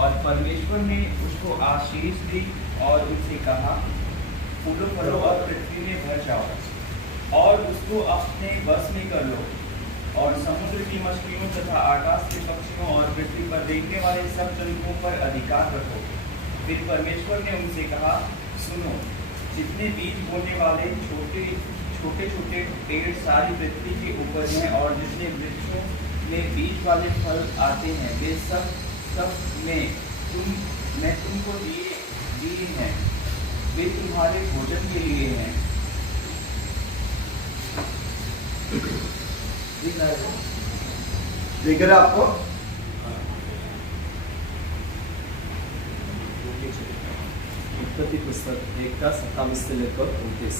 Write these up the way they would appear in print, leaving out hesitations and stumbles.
और परमेश्वर ने उसको आशीष दी और उससे कहा, फूलो फलो और पृथ्वी में भर जाओ और उसको अपने बस में कर लो और समुद्र की मछलियों तथा आकाश के पक्षियों और पृथ्वी पर देखने वाले सब जंतुओं पर अधिकार रखो। फिर परमेश्वर ने उनसे कहा, सुनो, जितने बीज बोने वाले छोटे छोटे पेड़ सारी पृथ्वी के ऊपर हैं और जितने वृक्षों में बीज वाले फल आते हैं, वे सब मैं तुमको दिए हैं, वे तुम्हारे भोजन के लिए हैं। दिख रहा आपको? उत्पत्ति पुस्तक 1:27 से लेकर 29।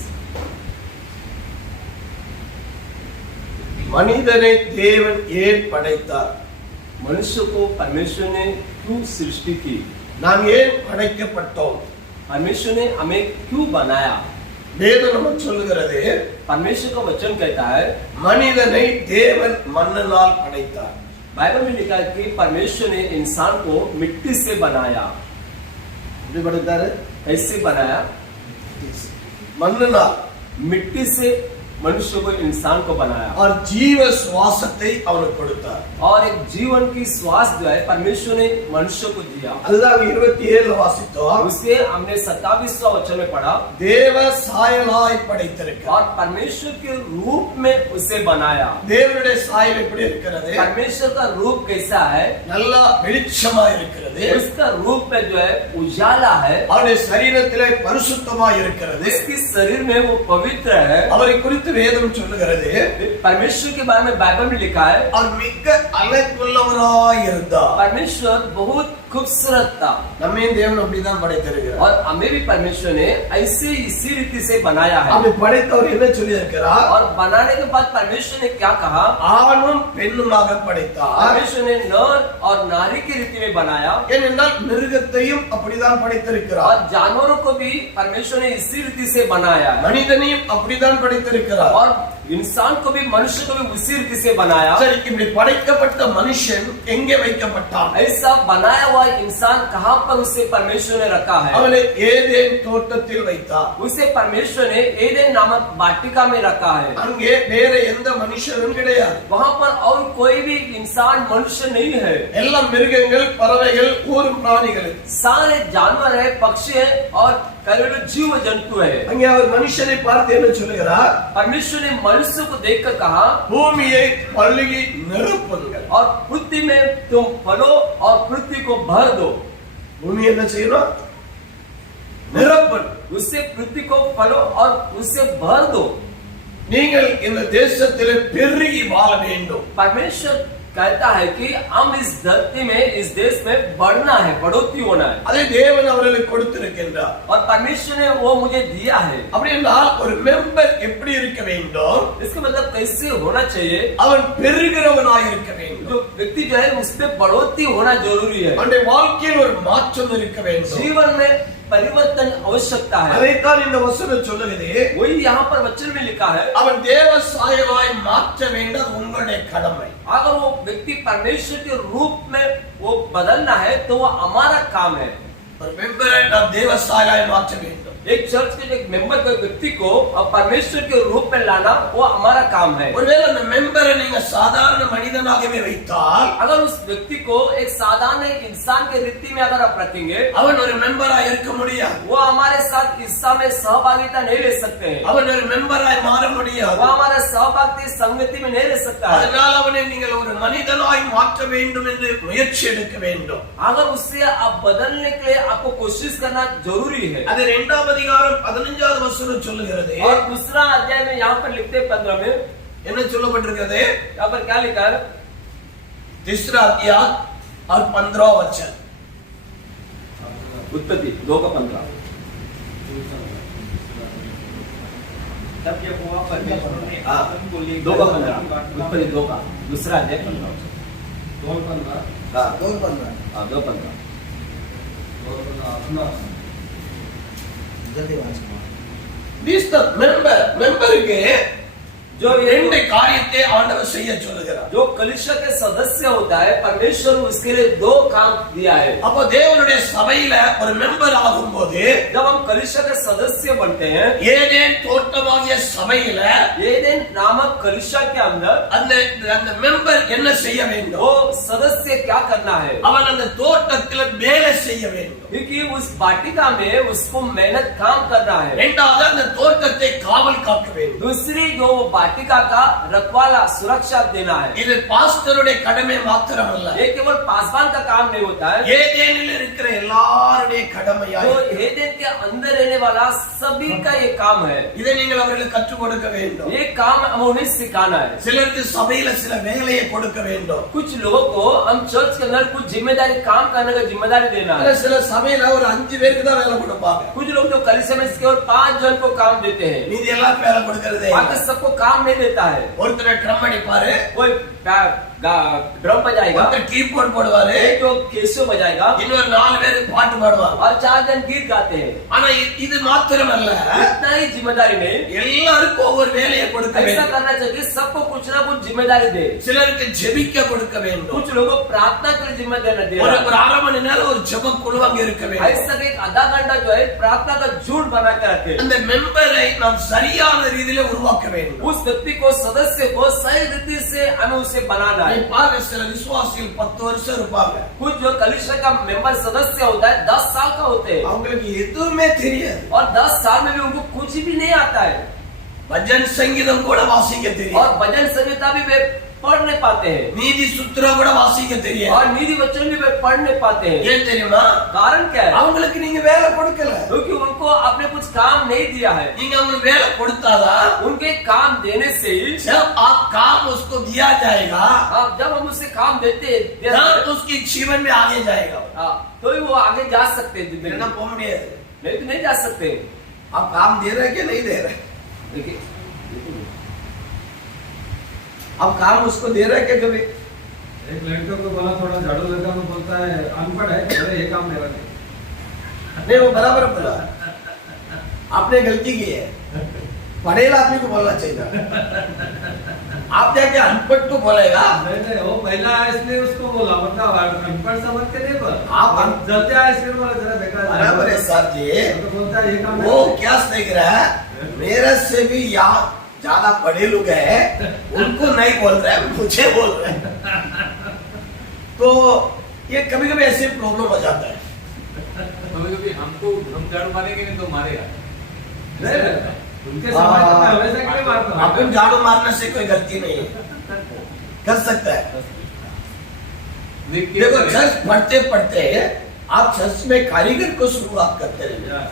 மனிதனை தேவன் ஏன் படைத்தார்? मनुष्य को परमेश्वर ने क्यों सृष्टि की? நாம் ஏன் படைக்கப்பட்டோம்? परमेश्वर ने हमें क्यों बनाया? வேதம் நமக்கு சொல்லுகிறது, परमेश्वर का वचन कहता है, மனிதனை தேவன் மண்ணால் படைத்தார்। बाइबल में लिखा है कि परमेश्वर ने इंसान को मिट्टी से बनाया। எப்படி படைத்தாரு? कैसे बनाया? மண்ணால், मिट्टी से मनुष्य को, इंसान को बनाया और जीव சுவாசத்தை அவனுக்கு கொடுத்தார்। और एक जीवन की श्वास जो है परमेश्वर ने मनुष्य को दिया। அதுதான் 27 வாசித்தோம்। उसे हमने 27वां वचन में पढ़ा, தேவ சாயலாய் படைத்திருக்கிறார்। और परमेश्वर के रूप में उसे बनाया। தேவனுடைய சாயல் எப்படி இருக்கிறது? परमेश्वर का रूप कैसा है? நல்லா வெளிச்சமா இருக்கிறது। उसका रूप में जो है उजाला है। அவருடைய சரீரத்திலே பரிசுத்தமாய் இருக்கிறது। इसके शरीर में वो पवित्र है। அவரை குறித்து வேதம் சொல்லுகிறது, परमेश्वर के बारे में बाइबल में लिखा है, அவர் மிக அழகுள்ளவராய் இருந்தார்। परमेश्वर बहुत खूबसूरत था। நம்மையும் தேவன் அப்படிதான் படைத்திருக்கிறார்। और हमें भी परमेश्वर ने ऐसे इसी रीति से बनाया है। அப்படி படைத்தவர் என்ன சொல்லி இருக்கிறார்? और बनाने के बाद परमेश्वर ने क्या कहा? ஆணும் பெண்ணுமாக படைத்தார்। परमेश्वर ने नर और नारी की रीति में बनाया। ஏனென்றால் மிருகத்தையும் அப்படிதான் படைத்திருக்கிறார்। और जानवरों को भी परमेश्वर ने इसी रीति से बनाया है। மனிதனையும் அப்படிதான் படைத்திருக்கிறார்। और इंसान को भी, मनुष्य को भी उसी रीति से बनाया। சரி, இப்படி படைக்கப்பட்ட மனுஷன் எங்கே வைக்கப்பட்டான்? ऐसा बनाया हुआ इंसान कहाँ पर उसे परमेश्वर ने रखा है? அவனை ஏதேன் தோட்டத்தில் வைத்தார்। उसे परमेश्वर ने एदेन नामक वाटिका में रखा है। அங்கே வேற எந்த மனுஷனும் கிடையாது। वहाँ पर और कोई भी इंसान, मनुष्य नहीं है। எல்லாம் மிருகங்கள், பறவைகள், ஊரும் பிராணிகள், सारे जानवर है, पक्षी है और करोड़ों जीव जंतु है। அங்கே அவர் மனுஷனை பார்த்து என்ன சொல்லுகிறார்? परमेश्वर ने मनुष्य को देखकर कहा, பூமியை பழுகி நிரப்புங்கள்। और पृथ्वी में तुम फलो और पृथ्वी को भर दो। பூமி என்ன செய்யணும்? நிரப்பணும்। उससे पृथ्वी को फलो और उससे भर दो। நீங்கள் இந்த தேசத்திலே பெருகி வாழ வேண்டும்। परमेश्वर कहता है कि हम इस धरती में, इस देश में बढ़ना है, बढ़ोतरी होना है। அதை தேவன் அவர்களுக்கு கொடுத்திருக்கின்றார்। और परमेश्वर ने वो मुझे दिया है। அப்படி என்றால் ஒரு மெம்பர் எப்படி இருக்க வேண்டும்? इसका मतलब कैसे होना चाहिए? அவன் பெருகிறவனாய் இருக்க வேண்டும்। जो व्यक्ति जो है उसमें बढ़ोतरी होना जरूरी है। அவனுடைய வாழ்க்கையில் ஒரு மாற்றம் இருக்க வேண்டும்। जीवन में परिवर्तन आवश्यकता है। அதைத்தான் இந்த வசனம் சொல்லுகிறது। वही यहाँ पर वचन में लिखा है, அவன் தேவ சாயலாய் மாற்ற வேண்டியது உங்களுடைய கடமை। अगर वो व्यक्ति परमेश्वर के रूप में वो बदलना है तो वो हमारा काम है। ஒரு மெம்பரை நாம் தேவ சாயலாய் மாற்ற வேண்டும்। एक चर्च के एक मेंबर को, व्यक्ति को अब परमेश्वर के रूप में लाना वो हमारा काम है। ஒருவேளை அந்த மெம்பரை நீங்க சாதாரண மனிதனாகவே வைத்தால், अगर उस व्यक्ति को एक साधारण इंसान के रीति में अगर आप रखेंगे, அவன் ஒரு மெம்பராய் இருக்க முடியாது। वो हमारे साथ हिस्सा में सहभागिता नहीं ले सकते हैं। அவன் ஒரு மெம்பராய் மாற முடியாது। वो हमारा सहभागी संगति में नहीं रह सकता है। அதனால் அவனை நீங்கள் ஒரு மனிதனாய் மாற்ற வேண்டும் என்று முயற்சி எடுக்க வேண்டும்। अगर उससे आप बदलने के लिए आपको कोशिश करना जरूरी है। அது 2ஆம் அதிகாரம் 15வது வசனம் சொல்லுகிறது। और दूसरा अध्याय में यहाँ पर लिखते 15 में என்ன சொல்லப்பட்டிருக்கிறது? यहाँ पर क्या लिखा है? तीसरा अध्याय और 15वां वचन। उत्पत्ति 2:15। तब यहोवा परमेश्वर ने आदम को लेकर 2:15। उत्पत्ति 2 का दूसरा अध्याय 15। 2:15 हाँ 2:15 हाँ 2:15। जल्दी वाच This the member के जो ये ரெண்டு காரியத்தை ஆண்டவர் செய்ய சொல்லுகிறார். जो कलीसिया के सदस्य होता है, परमेश्वर उसके लिए 2 काम दिया है. அப்போ தேவனுடைய சபையில ஒரு மெம்பர் ஆகும்போது जब हम कलीसिया के सदस्य बनते हैं, ஏதேன் தோட்டமாகிய சபையில एदेन नामक कलीसिया के अंदर அந்த அந்த மெம்பர் என்ன செய்ய வேண்டும்? वो सदस्य क्या करना है? அவன் அந்த தோட்டத்தில் வேலை செய்ய வேண்டும். क्योंकि उस वाटिका में उसको मेहनत काम करना है. இரண்டாவது அந்த தோட்டத்தை காவல் காக்க வேண்டும். दूसरी जो वाटिका का रखवाला सुरक्षा देना है. இது பாஸ்டருடைய கடமை மாத்திரமல்ல, ये केवल पासवान का काम नहीं होता है, ஏதேனில் இருக்கிற எல்லாருடைய கடமையாய் तो एदेन के अंदर रहने वाला सभी का ये काम है. இதை நீங்கள் அவர்களுக்கு கற்றுக் கொடுக்க வேண்டும். ये काम हम उन्हें सिखाना है. சிலருக்கு சபையில சில வேலையை கொடுக்க வேண்டும். कुछ लोगों को हम चर्च के अंदर कुछ जिम्मेदारी काम करने का जिम्मेदारी देना है. சில சபையில ஒரு 5 பேருக்கு தான் வேலை கொடுப்பாங்க. कुछ लोग जो कलीसिया में केवल 5 जन को काम देते हैं, மீதி எல்லாரும் வேலை கொடுக்கறதே இல்ல. बाकी सबको काम नहीं देता है. ஒருத்தர் ட்ரம் அடிப்பாரு, कोई ड्रम बजाएगा, ஒருத்தர் கீபோர்ட் போடுவாரு, एक जो केसो बजाएगा, இன்னொரு 4 பேர் பாட்டு பாடுவாங்க. और 4 जन गीत गाते हैं. ஆனா இது மாத்திரமல்ல, इतना ही जिम्मेदारी नहीं, எல்லாருக்கும் ஒவ்வொரு வேலையை கொடுக்க ऐसा வேண்டும். करना चाहिए सबको कुछ ना कुछ जिम्मेदारी दे. சிலருக்கு ஜெபிக்க கொடுக்க வேண்டும். कुछ लोगों को प्रार्थना के लिए जिम्मेदारी दे. ஒரு அரை மணி நேரம் ஒரு ஜெப குழு அங்க இருக்க வேண்டும். ऐसा एक आधा घंटा जो है प्रार्थना का झुंड बना के रखे. அந்த மெம்பரை நாம் சரியான ரீதியில உருவாக்க வேண்டும். उस व्यक्ति को सदस्य को सही रीति से हमें उसे बनाना है. பாருங்க, சில விசுவாசிகள் 10 வருஷம் இருப்பாங்க. कुछ जो कलीसिया का मेंबर सदस्य होता है 10 साल का होते हैं, அவங்களுக்கு எதுவுமே தெரியாது. और 10 साल में भी उनको कुछ भी नहीं आता है, பஜன் சங்கீதம் கூட வாசிக்க தெரியும். और भजन संहिता भी वे पढ़ नहीं पाते हैं, நீதி சுத்திரம் கூட வாசிக்க தெரியும். और नीति वचन भी वे पढ़ नहीं पाते हैं. ஏன் தெரியுமா? कारण क्या है? அவங்களுக்கு நீங்க வேலை கொடுக்கல. क्योंकि उनको आपने कुछ काम नहीं दिया है. நீங்க அவங்களுக்கு வேலை கொடுத்தாதான் उनके काम देने से ही जब आप काम उसको दिया जाएगा जब हम उसे काम देते हैं, तब उसके जीवन में आगे जाएगा. तो ही वो आगे जा सकते हैं जिंदगी लेना में. போக முடியாது. नहीं तो नहीं जा सकते. आप काम दे रहे हैं कि नहीं दे रहे? देखिए आप काम उसको दे रहे हैं कि कभी? एक लड़के को बोला थोड़ा झाड़ू लगा, तो बोलता है अनपढ़ है, अरे ये काम मेरा नहीं. नहीं, वो बराबर बोला. आपने गलती की है. पढ़ेला आदमी को बोलना चाहिए. आप जाके अनपढ़ को बोलेगा. नहीं, वो पहला है इसलिए उसको बोला, मतलब अनपढ़ समझ के नहीं बोला. आप जलते आए इसलिए बोला जरा देखा. बराबर है सर जी. तो बोलता है ये काम वो मेरा नहीं. क्या देख रहा है? मेरे से भी यहाँ ज्यादा पढ़े लोग हैं, उनको नहीं बोल रहे हैं, मुझे बोल रहे हैं. तो ये कभी कभी ऐसे प्रॉब्लम हो जाता है. कभी हमको हम झाड़ू मारेंगे नहीं तो मारेगा. नहीं, उनके समाज में मैं हमेशा क्यों मारता हूँ? आपको झाड़ू मारने से कोई गलती नहीं है, कर सकता है. देखो, चर्च पढ़ते पढ़ते आप चर्च में कारीगर को शुरुआत करते रहिए.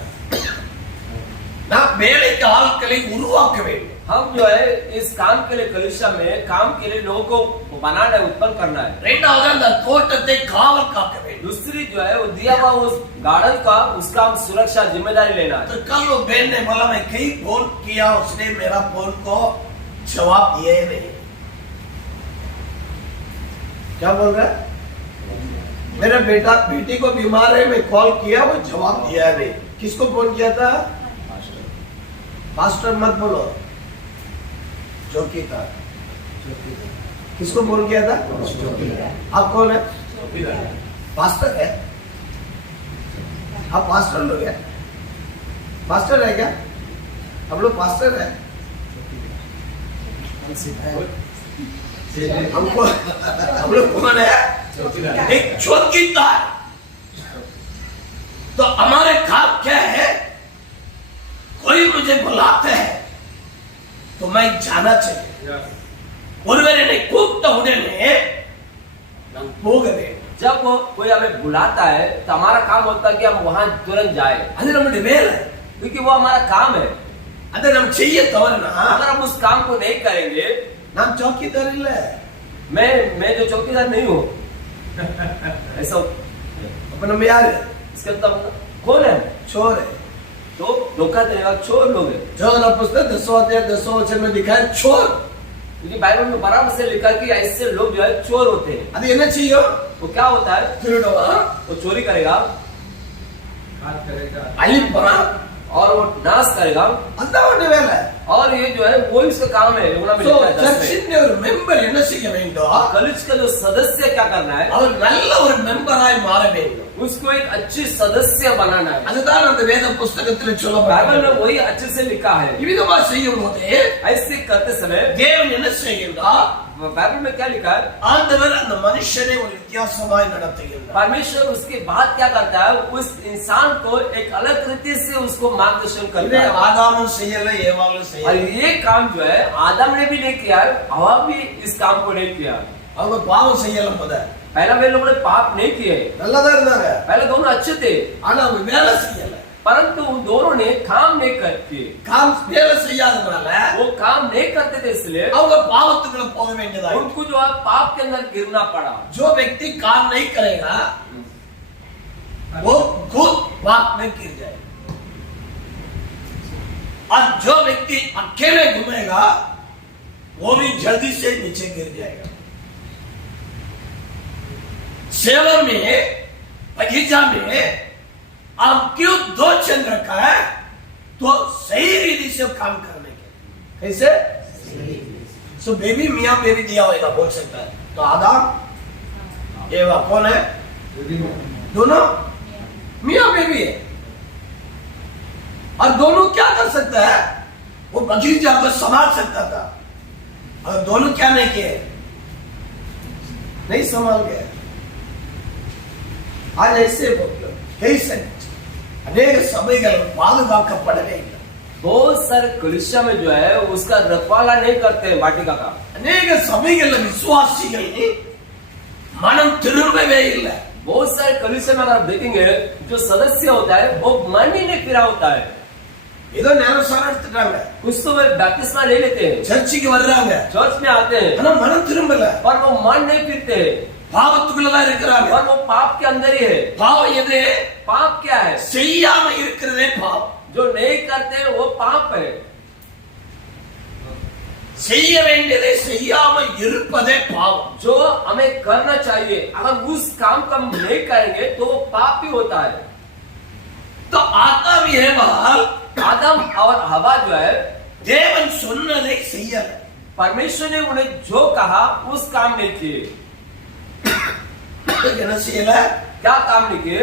நான் வேலைக்கு ஆட்களை உருவாக்க வேண்டும். हम जो है इस काम के लिए कलीसिया में काम के लिए लोगों को बनाना है, उत्पन्न करना है. இரண்டாவது அந்த தோட்டத்தை காவல் காக்க வேண்டும். दूसरी जो है वो दिया हुआ उस गार्डन का उसका हम सुरक्षा जिम्मेदारी लेना है. तो कल वो बहन ने बोला मैं कई फोन किया, उसने मेरा फोन को जवाब दिया ही नहीं. क्या बोल रहा है? मेरा बेटी को बीमार है, मैं कॉल किया, वो जवाब दिया नहीं. किसको फोन किया था? पास्टर मत बोलो, चौकीदार. किसको फोन किया था? आप कौन है? पास्टर है. आप पास्टर लोग हैं? पास्टर है क्या? हम लोग पास्टर है. हमको हम लोग कौन है? एक चौकीदार. तो हमारे काम क्या है? कोई मुझे बुलाते हैं तो मैं जाना चाहिए. ஒருவரை என்னை கூப்பிட்ட உடனே நான் போகிறேன். जब वो कोई हमें बुलाता है तो हमारा काम होता है कि हम वहां तुरंत जाए, அது நம்முடைய வேலை. क्योंकि वो हमारा काम है. அதை நம்ம செய்ய தவறுனா अगर हम उस काम को नहीं करेंगे, நாம் चौकीदार இல்ல. मैं जो चौकीदार नहीं हूँ ऐसा. அப்ப நம்ம யாரு? इसका तब कौन है? चोर है. तो धोखा देने वाला चोर लोग है. जोना पुस्तक 10वां अध्याय 10वां वचन में लिखा है चोर. क्योंकि बाइबल में बराबर से लिखा कि ऐसे लोग जो है चोर होते हैं. அது என்ன செய்யும்? वो क्या होता है? திருடுவா, वो चोरी करेगा हाथ करेगा. அழிப்பான். और वो नाश करेगा, அதான் அவனுடைய வேலை. और ये जो है वो इसका काम है यूहन्ना में So, लिखा है 10 में। சர்ச்சின் ஒரு மெம்பர் என்ன செய்ய வேண்டும்? कलिस का जो सदस्य क्या करना है, அவர் நல்ல ஒரு மெம்பராய் மாற வேண்டும். उसको एक अच्छी सदस्य बनाना है। அதுதான் அந்த வேத புஸ்தகத்தில் बाइबल சொல்லப்பட்டிருக்கிறது. में वही अच्छे से लिखा है। இவ்விதமா செய்யும் போது ऐसे करते समय தேவன் என்ன செய்கின்றார்? बाइबल में क्या लिखा है, ஆண்டவர் அந்த மனுஷனை ஒரு வித்தியாசமாய் நடத்துகின்றார். परमेश्वर उसके बाद क्या करता है, उस इंसान को एक अलग रीति से उसको मार्गदर्शन இதை करता है। ஆதாமும் செய்யல, ஏவாளும் और செய்யல. ये काम जो है आदम ने भी नहीं किया, हवा भी इस काम को नहीं किया। அவங்க பாவம் செய்யல முத. पहला वे लोगों ने पाप नहीं किए, நல்லதா இருந்தாங்க. पहले दोनों अच्छे थे, ஆனா அவங்க வேலை செய்யல. परंतु उन दोनों ने काम नहीं करते। காம் வேலை செய்யாதனால वो काम नहीं करते थे, इसलिए அவங்க பாவத்துக்குள்ள போக வேண்டியதா. उनको जो है पाप के अंदर गिरना पड़ा। जो व्यक्ति काम नहीं करेगा वो खुद पाप में गिर जाएगा, और जो व्यक्ति अकेले घूमेगा वो भी जल्दी से नीचे गिर जाएगा. सेवा में, बगीचा में आप क्यों दो चिन्ह रखा है? तो सही रीति से काम करने के. कैसे? सो बेबी मियाँ बेबी दिया होगा बोल सकता है. तो आदम एवा कौन है? दोनों मियाँ बेबी है. और दोनों क्या कर सकता है? वो बगीचा को संभाल सकता था, और दोनों क्या नहीं किए? नहीं संभाल गए. आज ऐसे कैसे अनेक सभைகள் பாதுகாக்கப்படவே இல்லை. बहुत सारे कलीसिया में जो है उसका रखवाला नहीं करते हैं वाटिका का। अनेक सभைகள் विश्वासिகள் மனம் திரும்பவே இல்லை. बहुत सारे कलीसिया में अगर आप देखेंगे जो सदस्य होता है वो मन ही नहीं फिरा होता है। ஏதோ ஞானஸ்நானம் எடுத்துட்டாங்க, कुछ तो वे बैप्टिस्मा ले लेते हैं, சர்ச்சுக்கு வர்றாங்க, चर्च में आते हैं, ஆனா மனம் திரும்பல. पर वो मन नहीं फिरते हैं, பாவத்துக்குள்ளதான் இருக்கிறாங்க. और वो पाप के अंदर ही है। பாவம் எது? पाप क्या है? செய்யாம இருக்கிறதே பாவம். जो नहीं करते हैं वो पाप है। செய்ய வேண்டியதை செய்யாம இருப்பதே பாவம். जो हमें करना चाहिए अगर उस काम को हम नहीं करेंगे तो वो पाप ही होता है। तो आदम ஏவாள் आदम और हवा जो है தேவன் சொன்னதை செய்யல. परमेश्वर ने उन्हें जो कहा उस काम नहीं किए। என்ன செய்யல? क्या काम नहीं किए?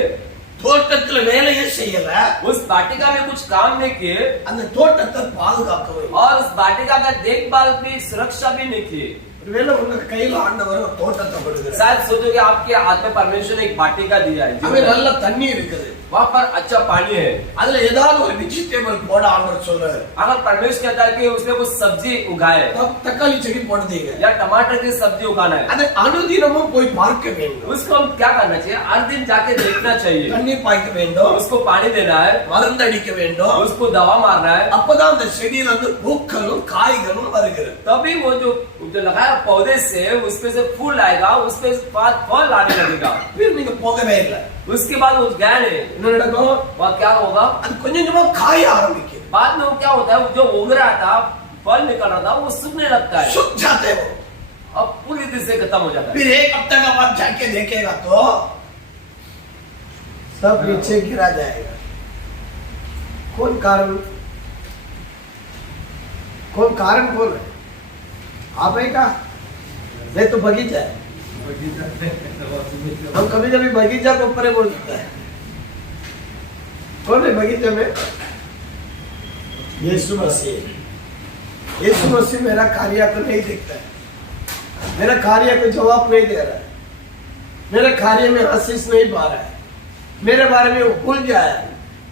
தோட்டத்துல வேலையே செய்யல. उस वाटिका में कुछ काम नहीं किए, அந்த தோட்டத்தை பாதுகாக்கவே இல்லை. और उस वाटिका का देखभाल भी सुरक्षा भी नहीं किए। ஒருவேளை உங்க கையில ஆண்டவர் ஒரு தோட்டத்தை கொடுக்கிறார். शायद सोचो कि आपके हाथ में परमेश्वर ने एक वाटिका दिया है, அங்க நல்ல தண்ணி இருக்குது, वहाँ पर अच्छा पानी है। அதுல ஏதாவது ஒரு வெஜிடபிள் போட ஆண்டவர் சொல்றாரு. अगर परमेश्वर कहता है कि उसने कुछ सब्जी उगाए தக்காளி செடி போடுதீங்க, या टमाटर की सब्जी उगाना है, அதை அனுதினமும் போய் பார்க்க வேண்டும். उसको हम क्या करना चाहिए? हर दिन जाके देखना चाहिए, தண்ணி பாய்க்க வேண்டும், उसको पानी देना है, மருந்தடிக்க வேண்டும். उसको दवा मारना है, அப்பதான் அந்த செடியில இருந்து பூக்களும் காய்களும் வருகிறது. तभी वो जो लगाया पौधे से उसपे से फूल आएगा, उसपे से फल आने लगेगा। फिर நீங்க போகவே இல்லை. उसके बाद उस ज्ञान है என்ன நடக்கும்? वह क्या होगा? அது கொஞ்சம் கொஞ்சமா காய ஆரம்பிக்கும். बाद में वो क्या होता है, जो उग रहा था, फल निकल रहा था, वो सूखने लगता है, सूख जाते हो. अब पूरी तरह से खत्म हो जाता है। फिर एक हफ्ते का बाद जाके देखेगा तो सब नीचे गिरा जाएगा. कौन कारण? कौन कारण कौन है? आप है का? नहीं तो बगीचा है. हम कभी कभी बगीचा को ऊपर बोल सकते हैं. कौन है बगीचे में? यीशु मसीह. यीशु मसीह मेरा कार्य को नहीं देखता है, मेरा कार्य को जवाब नहीं दे रहा है, मेरे कार्य में आशीष नहीं पा रहा है, मेरे बारे में वो भूल गया है.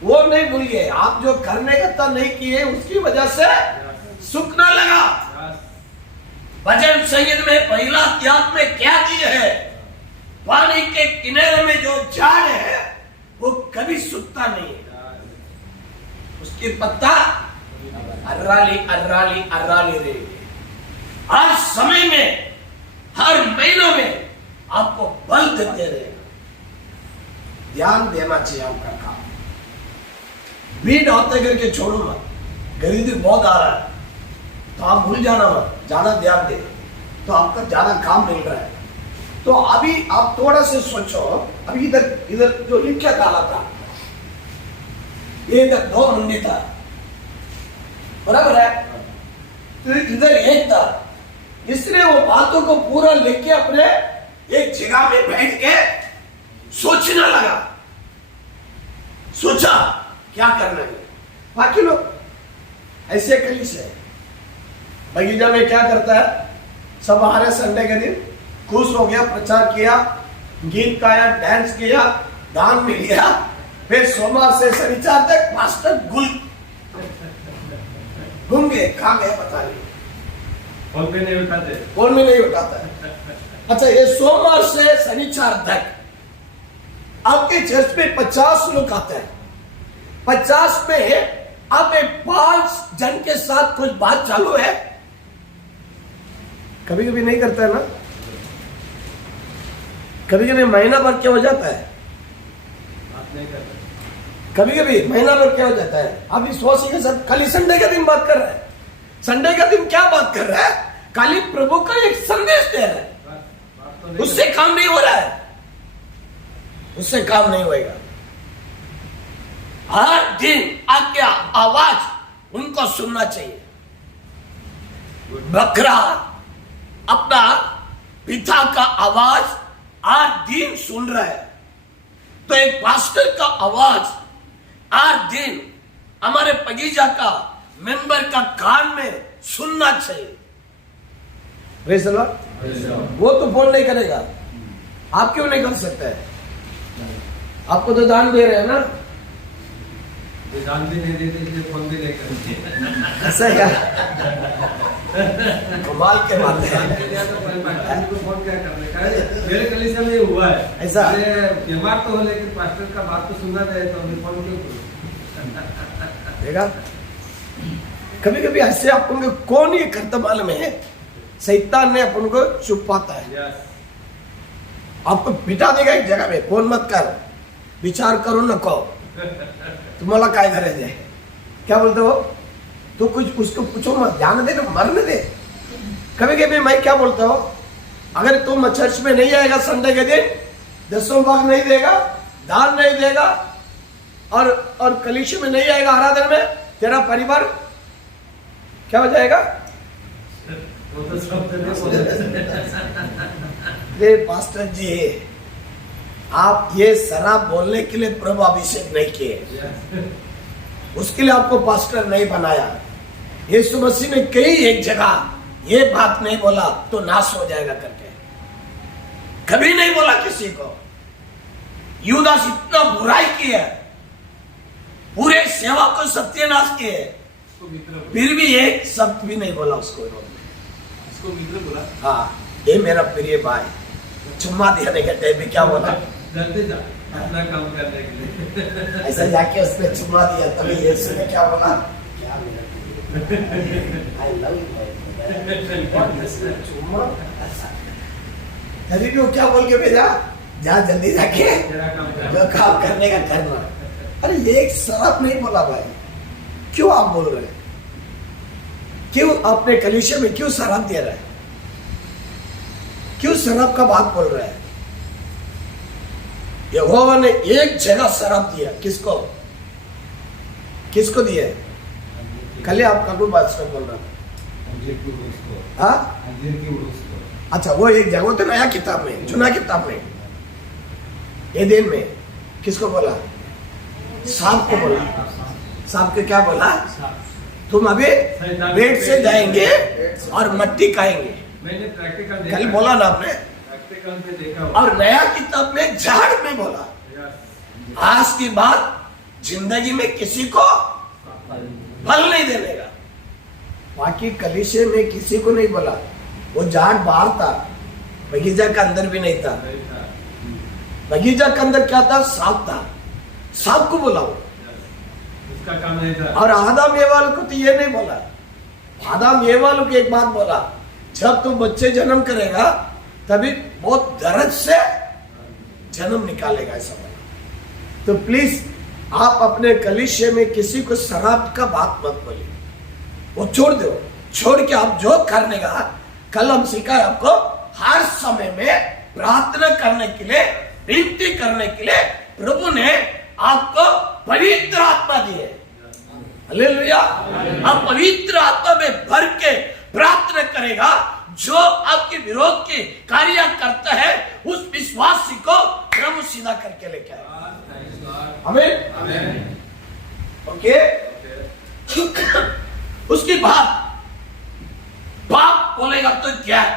वो नहीं भूल गए, आप जो करने का तो नहीं किए उसकी वजह से सूखने लगा. भजन संगीत में पहला त्याग में क्या दिए है? पानी के किनारे में जो झाड़ है वो कभी सूखता नहीं है, उसकी पत्ता अर्राली अर्राली अर्राली रहेगी. हर समय में, हर महीनों में आपको बल देते रहेगा. ध्यान देना चाहिए आपका काम. भीड़ होते करके छोड़ो मत. गरीबी बहुत आ रहा है तो आप भूल जाना मत, ज्यादा ध्यान दे तो आपका ज्यादा काम मिल रहा है. तो अभी आप थोड़ा से सोचो. अभी इधर इधर जो लिखा डाला था, ये इधर 2 मुंडी था, बराबर है. तो इधर एक था, इसने वो बातों को पूरा लेके अपने एक जगह में बैठ के सोचने लगा, सोचा क्या करना है। बाकी लोग ऐसे कलीसिया बगीचा में क्या करता है, सब आ रहे संडे के दिन, खुश हो गया, प्रचार किया, गीत गाया, डांस किया, दान में लिया, फिर सोमवार से शनिवार तक मास्टर घूम गए, कहाँ गए पता नहीं, फोन पे नहीं उठाते, फोन में नहीं उठाता है। अच्छा, ये सोमवार से शनिवार तक आपके चर्च में 50 लोग आते हैं, 50 में अब 5 जन के साथ कुछ बात चालू है, कभी कभी नहीं करता है ना, कभी कभी महीना भर क्या हो जाता है, बात नहीं करते, कभी कभी महीना भर क्या हो जाता है। आप विश्वासी के साथ खाली संडे का दिन बात कर रहे हैं, संडे का दिन क्या बात कर रहा है, खाली प्रभु का एक संदेश दे रहा है, बात तो नहीं उससे काम नहीं हो रहा है, उससे काम नहीं होएगा। हर दिन आपके आवाज उनको सुनना चाहिए। बकरा अपना पिता का आवाज 8 दिन सुन रहा है, तो एक पास्टर का आवाज 8 दिन हमारे बगीचा का मेंबर का कान में सुनना चाहिए। Praise the Lord। वो तो फोन नहीं करेगा, आप क्यों नहीं कर सकते हैं? आपको तो दान दे रहे हैं ना, जान भी नहीं देते, इसलिए फोन भी नहीं करते। ऐसा क्या कमाल के बात है। जान भी दिया तो पास्टर को फोन क्या करने का है? मेरे कलीसिया में ये हुआ है ऐसा? अरे बीमार तो हो, लेकिन पास्टर का बात तो सुनना चाहिए, तो अभी फोन क्यों करूं? देखा, कभी कभी ऐसे अपन को कौन ये करता मालूम है, शैतान ने अपन को छुपाता है, यस, आपको बिठा देगा एक जगह में, फोन मत कर, विचार करो न कहो, तुम्हारा काय करे जाए, क्या बोलते हो, तो कुछ उसको पूछो मत, जाने दे, तो मरने दे। कभी कभी मैं क्या बोलता हूँ, अगर तुम चर्च में नहीं आएगा संडे के दिन, 10वां भाग नहीं देगा, दान नहीं देगा, और कलीसिया में नहीं आएगा आराधना में, तेरा परिवार क्या हो जाएगा? वो तो सब नहीं बोलते। ये पास्टर जी, आप ये शराब बोलने के लिए प्रभु अभिषेक नहीं किए, उसके लिए आपको पास्टर नहीं बनाया। यीशु मसीह ने कई एक जगह ये बात नहीं बोला तो नाश हो जाएगा करके, कभी नहीं बोला किसी को। यूदास इतना बुराई की है, पूरे सेवा को सत्यानाश किए, इसको मित्र बोला, फिर भी एक शब्द भी नहीं बोला उसको। इसको मित्र बोला। हाँ, ये मेरा प्रिय भाई, चुम्मा देने के टाइम में क्या बोला, जल्दी जा अपना काम करने के लिए। ऐसा जाके उसने चुम्मा दिया, तभी यीशु ने क्या बोला, क्या I love you भाई, चुम्मा। तभी भी वो क्या बोल के भेजा, जा जल्दी जाके तेरा काम कर। जो काम करने का करना। अरे ये एक शराब नहीं बोला भाई, क्यों आप बोल रहे हैं, क्यों अपने कलीसिया में क्यों शराब दे रहा है, क्यों शराब का बात बोल रहा है? यहोवा ने एक जगह शराब दिया, किसको किसको दिया? कल आप कबू बात से बोल रहा था, अच्छा वो एक जगह तो नया किताब में, चुना किताब में, एदेन में किसको बोला? सांप को बोला। सांप को क्या बोला? तुम अभी पेट से जाएंगे और मट्टी खाएंगे। मैंने प्रैक्टिकल देखा, कल बोला ना आपने, प्रैक्टिकल में देखा। और नया किताब में झाड़ में बोला, यस, आज की बात जिंदगी में किसी को फल नहीं देने का। बाकी कलीसिया में किसी को नहीं बोला, वो झाड़ बाहर था, बगीचा का अंदर भी नहीं था। सही था। बगीचा के अंदर क्या था? सांप था, सांप को बोला वो। उसका काम नहीं था। और आदम एवाल को तो ये नहीं बोला, आदम एवाल को एक बात बोला, जब तू बच्चे जन्म करेगा तभी बहुत दर्द से जन्म निकालेगा, ऐसा बोला। तो प्लीज आप अपने कलीसिया में किसी को शराब का बात मत बोलिए, वो छोड़ दो, छोड़ के आप जो करने का, कल हम सिखाए आपको, हर समय में प्रार्थना करने के लिए, विनती करने के लिए प्रभु ने आपको पवित्र आत्मा दी है। हालेलुया। अब पवित्र आत्मा में भर के प्रार्थना करेगा, जो आपके विरोध के कार्य करता है उस विश्वासी को प्रभु सीधा करके लेके आएगा। आमीन। ओके। उसके बाद पाप बोलेगा तो क्या है,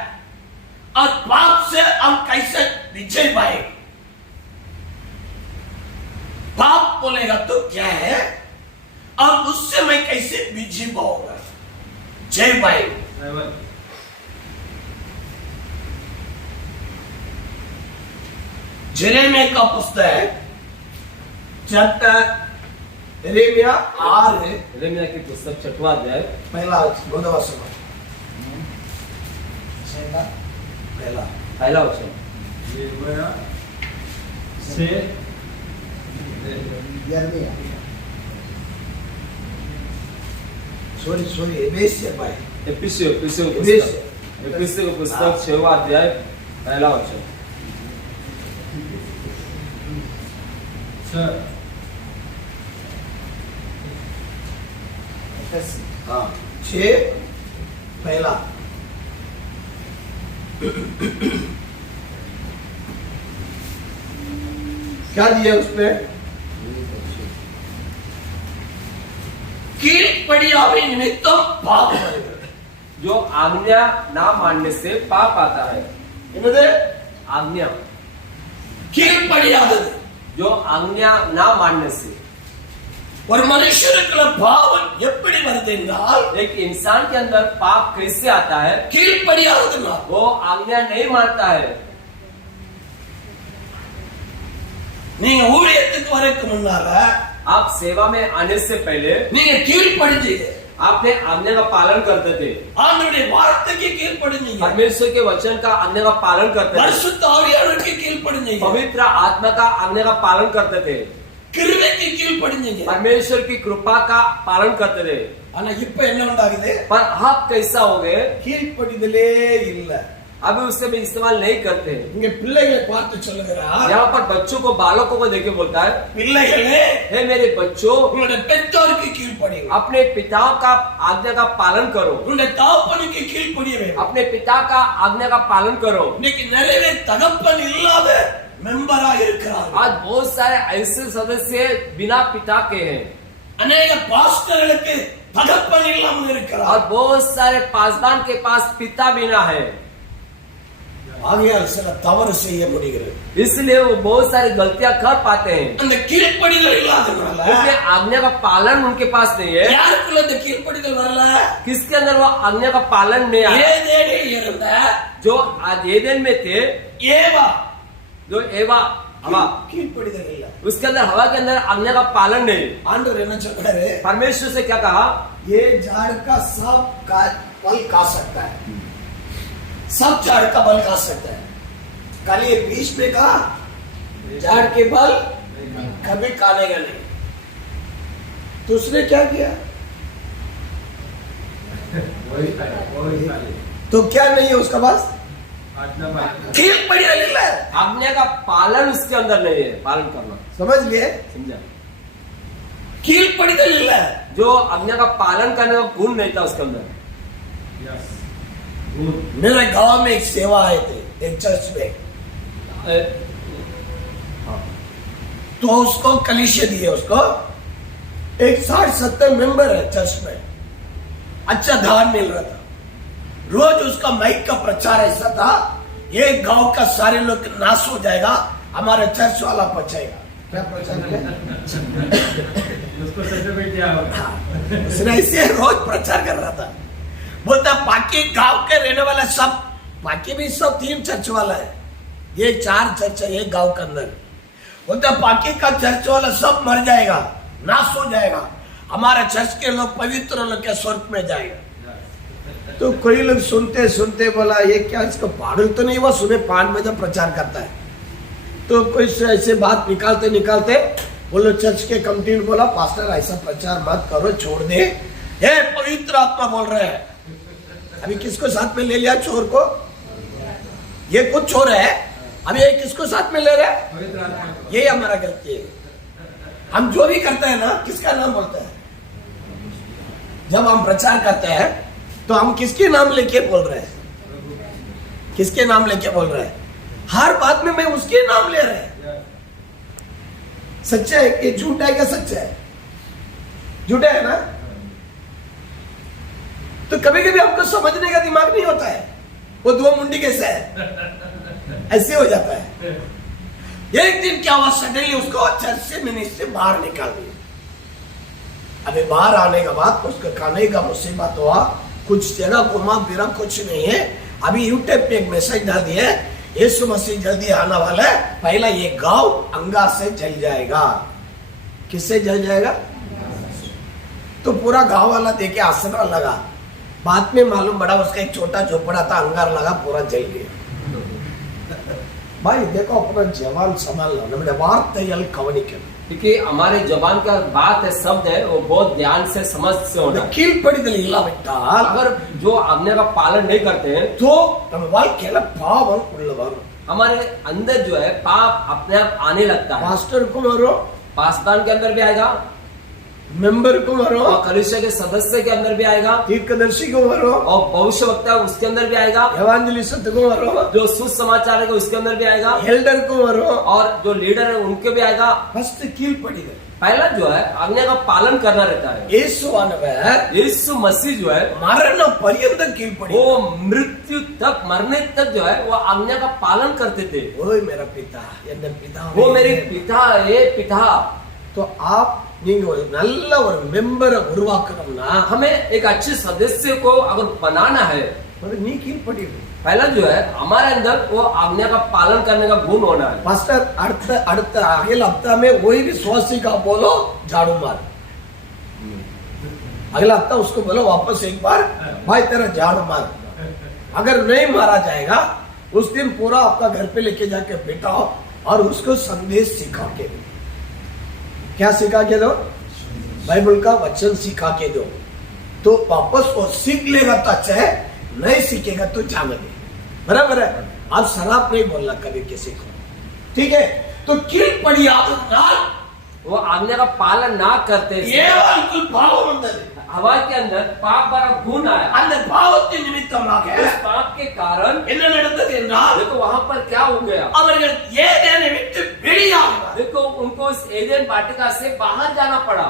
और पाप से हम कैसे विजय पाएंगे? पाप बोलेगा तो क्या है, और उससे मैं कैसे विजय पाऊंगा, जय पाएंगे? यिर्मयाह का पुस्तक है, चैप्टर यिर्मयाह 6 यिर्मयाह की पुस्तक 6वां अध्याय पहला 2 वचन। पहला वचन। सॉरी एफेसियों भाई, एफिसियों की पुस्तक 6वां अध्याय पहला वचन। हाँ 6 पहला। क्या दिया उसमें? कीर्तनियावी निमित्त पाप करेगा। जो आज्ञा ना मानने से पाप आता है। आज्ञा, कीर्तनियावी जो आज्ञा ना मानने से। और मनुष्य भाव एप्पड़ी वर्देंगाल, एक इंसान के अंदर पाप कैसे आता है? कीर्तनियावी वो आज्ञा नहीं मानता है। நீங்க ஊழியத்துக்கு வரக்கு முன்னால, आप सेवा में आने से पहले நீங்க கீழ்ப்படிஞ்சீங்க, आपने आज्ञा का पालन करते थे। ஆண்டவருடைய வார்த்தைக்கு கீழ்ப்படிஞ்சீங்க, परमेश्वर के वचन का आज्ञा का पालन करते थे। பரிசுத்த ஆவியானவருக்கு கீழ்ப்படிஞ்சீங்க, पवित्र आत्मा का आज्ञा का पालन करते थे। கிருபைக்கு கீழ்ப்படிஞ்சீங்க, परमेश्वर की कृपा का पालन करते थे। ஆனா இப்ப என்ன உண்டாகுது? पर आप कैसा हो गए? கீழ்ப்படிதலே இல்ல। अभी उससे भी इस्तेमाल नहीं करते। இங்க பிள்ளைகளை பார்த்து சொல்லுகிறார், यहाँ पर बच्चों को, बालकों को देखे बोलता है, பிள்ளைகளே हे मेरे बच्चों, உங்களுடைய பெற்றோருக்கு கீழ்ப்படியுங்கள், अपने पिताओं का आज्ञा का पालन करो। உங்களுடைய தகப்பனுக்கு கீழ்ப்படிய வேண்டும்। अपने पिता का आज्ञा का पालन करो। இன்னைக்கு நிறைய பேர் தகப்பன் இல்லாத மெம்பரா இருக்கிறார்கள்। आज बहुत सारे ऐसे सदस्य बिना पिता के हैं। अनेक பாஸ்டர்களுக்கு தகப்பன் இல்லாமல் இருக்கிறார்। और बहुत सारे पासवान के पास पिता बिना है। ஆகையால் சில தவறு செய்ய முடிகிறது। इसलिए वो बहुत सारी गलतियां कर पाते हैं। அந்த கீழ்ப்படிதல் இல்லாதனால क्योंकि आज्ञा का पालन उनके पास नहीं है। யாருக்குள்ள அந்த கீழ்ப்படிதல் வரல? किसके अंदर वो आज्ञा का पालन नहीं आया? ஏதேனில் இருந்த जो आज एदेन में थे, ஏவா, जो एवा हवा, கீழ்ப்படிதல் இல்ல। उसके अंदर, हवा के अंदर आज्ञा का पालन नहीं। ஆண்டவர் என்ன சொல்றாரு? परमेश्वर से क्या कहा? ये झाड़ का सब फल खा सकता है, सब झाड़ का फल खा सकता है, कल ये बीच में कहा झाड़ के फल कभी खाने का नहीं। तो उसने क्या किया? तो क्या नहीं है उसका पास? कीழ்ப்படிதல் இல்ல। आज्ञा का पालन उसके अंदर नहीं है। पालन करना, समझ लिए? समझा? कीழ்ப்படிதல் இல்ல। जो आज्ञा का पालन करने का गुण नहीं था उसके अंदर। मेरे गांव में एक सेवा आए थे, एक चर्च में, तो उसको कलीसिया दिए, उसको एक 60-70 मेंबर है चर्च में, अच्छा धान मिल रहा था। रोज उसका माइक का प्रचार ऐसा था, ये गांव का सारे लोग नाश हो जाएगा, हमारा चर्च वाला बचाएगा। क्या प्रचार किया? उसको सर्टिफिकेट दिया होगा। उसने ऐसे रोज प्रचार कर रहा था। बोलता बाकी गांव के रहने वाला सब, बाकी भी सब 3 चर्च वाला है, ये 4 चर्च है ये गांव के अंदर। बोलता बाकी का चर्च वाला सब मर जाएगा, नाश हो जाएगा, हमारा चर्च के लोग पवित्र लोग के स्वर्ग में जाएगा। तो कोई लोग सुनते सुनते बोला ये क्या, इसको पागल तो नहीं हुआ, सुबह 5 बजे प्रचार करता है। तो कोई ऐसे बात निकालते निकालते बोलो चर्च के कमिटी ने बोला पास्टर ऐसा प्रचार मत करो, छोड़ दे, ये पवित्र आत्मा बोल रहे हैं। अभी किसको साथ में ले लिया? चोर को। ये कुछ चोर है, अभी ये किसको साथ में ले रहे? पवित्र आत्मा। ये हमारा गलती है। हम जो भी करते हैं ना, किसका नाम बोलते हैं? जब हम प्रचार करते हैं तो हम किसके नाम लेके बोल रहे हैं? किसके नाम लेके बोल रहे हैं? हर बात में मैं उसके नाम ले रहे हैं। सच्चा है कि झूठा है? क्या सच्चा है? झूठा है ना? तो कभी कभी हमको समझने का दिमाग नहीं होता है, वो दो मुंडी कैसे है, ऐसे हो जाता है। एक दिन क्या हुआ, सडनली उसको चर्च से मिनिस्ट्री बाहर निकाल दिया। अभी बाहर आने के बाद उसको खाने का मुसीबत हुआ, कुछ जगह घुमा फिरा, कुछ नहीं है। अभी यूट्यूब पे एक मैसेज डाल दिया, यीशु मसीह जल्दी आने वाला है, पहला ये गांव अंगार से जल जाएगा। किससे जल जाएगा? तो पूरा गांव वाला देखे आसरा लगा। बाद में मालूम पड़ा उसका एक छोटा झोपड़ा था, अंगार लगा, पूरा जल गया। भाई देखो, अपना जवान संभालना, नम्बर वार्तयल कवनिकल। देखिए हमारे जबान का बात है, शब्द है, वो बहुत ध्यान से समझ से होना। கீழ்ப்படிதல் இல்லாவிட்டால் अगर जो आज्ञा का पालन नहीं करते हैं तो நம்ம வாழ்க்கையில பாவம் உள்ள வரும்। हमारे अंदर जो है पाप अपने आप आने लगता है। பாஸ்டருக்கும் வரும், पासदान के अंदर भी आएगा, மெம்பருக்கும் வரும், और कलीसिया के सदस्य के अंदर भी आएगा, தீர்க்கதரிசிக்கும் வரும், और भविष्यवक्ता है उसके अंदर भी आएगा, எவாஞ்சலிஸ்டுக்கும் வரும், जो सुसमाचार है उसके अंदर भी आएगा, எல்டருக்கும் वரும்। और जो लीडर है उनके भी आएगा। फर्स्ट கீழ்ப்படிதல்। पहला जो है आज्ञा का पालन करना रहता है। இயேசுவானவர் यीशु मसीह जो है மரண பரியந்தம் கீழ்ப்படி। वो मृत्यु तक, मरने तक जो है वो आज्ञा का पालन करते थे। ஓய் मेरा पिता, என்ன पिता, वो मेरे पिता है, पिता। तो आप நீங்க ஒரு நல்ல ஒரு மெம்பரை உருவாக்கணும்னா हमें एक अच्छे सदस्य को अगर बनाना है, நீ கீழ்ப்படியணும்। पहला जो है हमारे अंदर वो आज्ञा का पालन करने का गुण होना है। पास्टर அடுத்த अगले हफ्ता में वही विश्वासी का बोलो झाड़ू मार। अगला हफ्ता उसको बोलो वापस एक बार, भाई तेरा झाड़ू मार। अगर नहीं मारा जाएगा उस दिन पूरा आपका घर पे लेके जाके बैठाओ और उसको संदेश सिखा के दो। क्या सिखा के दो? बाइबल का वचन सिखा के दो। तो वापस वो सीख लेगा तो अच्छा है, नहीं सीखेगा तो जाने दे। बराबर है? आप शराब नहीं बोलना कभी किसी को, ठीक है? तो கீழ்ப்படியாததால் वो आज्ञा का पालन ना करते ஏவாளுக்குள் பாவம் வந்தது। हवा के अंदर पाप भरा गुण आया। அந்த பாவத்தின் நிமித்தமாக उस पाप के कारण என்ன நடந்தது என்றால் देखो वहां पर क्या हो गया। அவர்கள் ஏதேனை விட்டு வெளியாகினார்கள்। देखो उनको इस एदेन वाटिका से बाहर जाना पड़ा।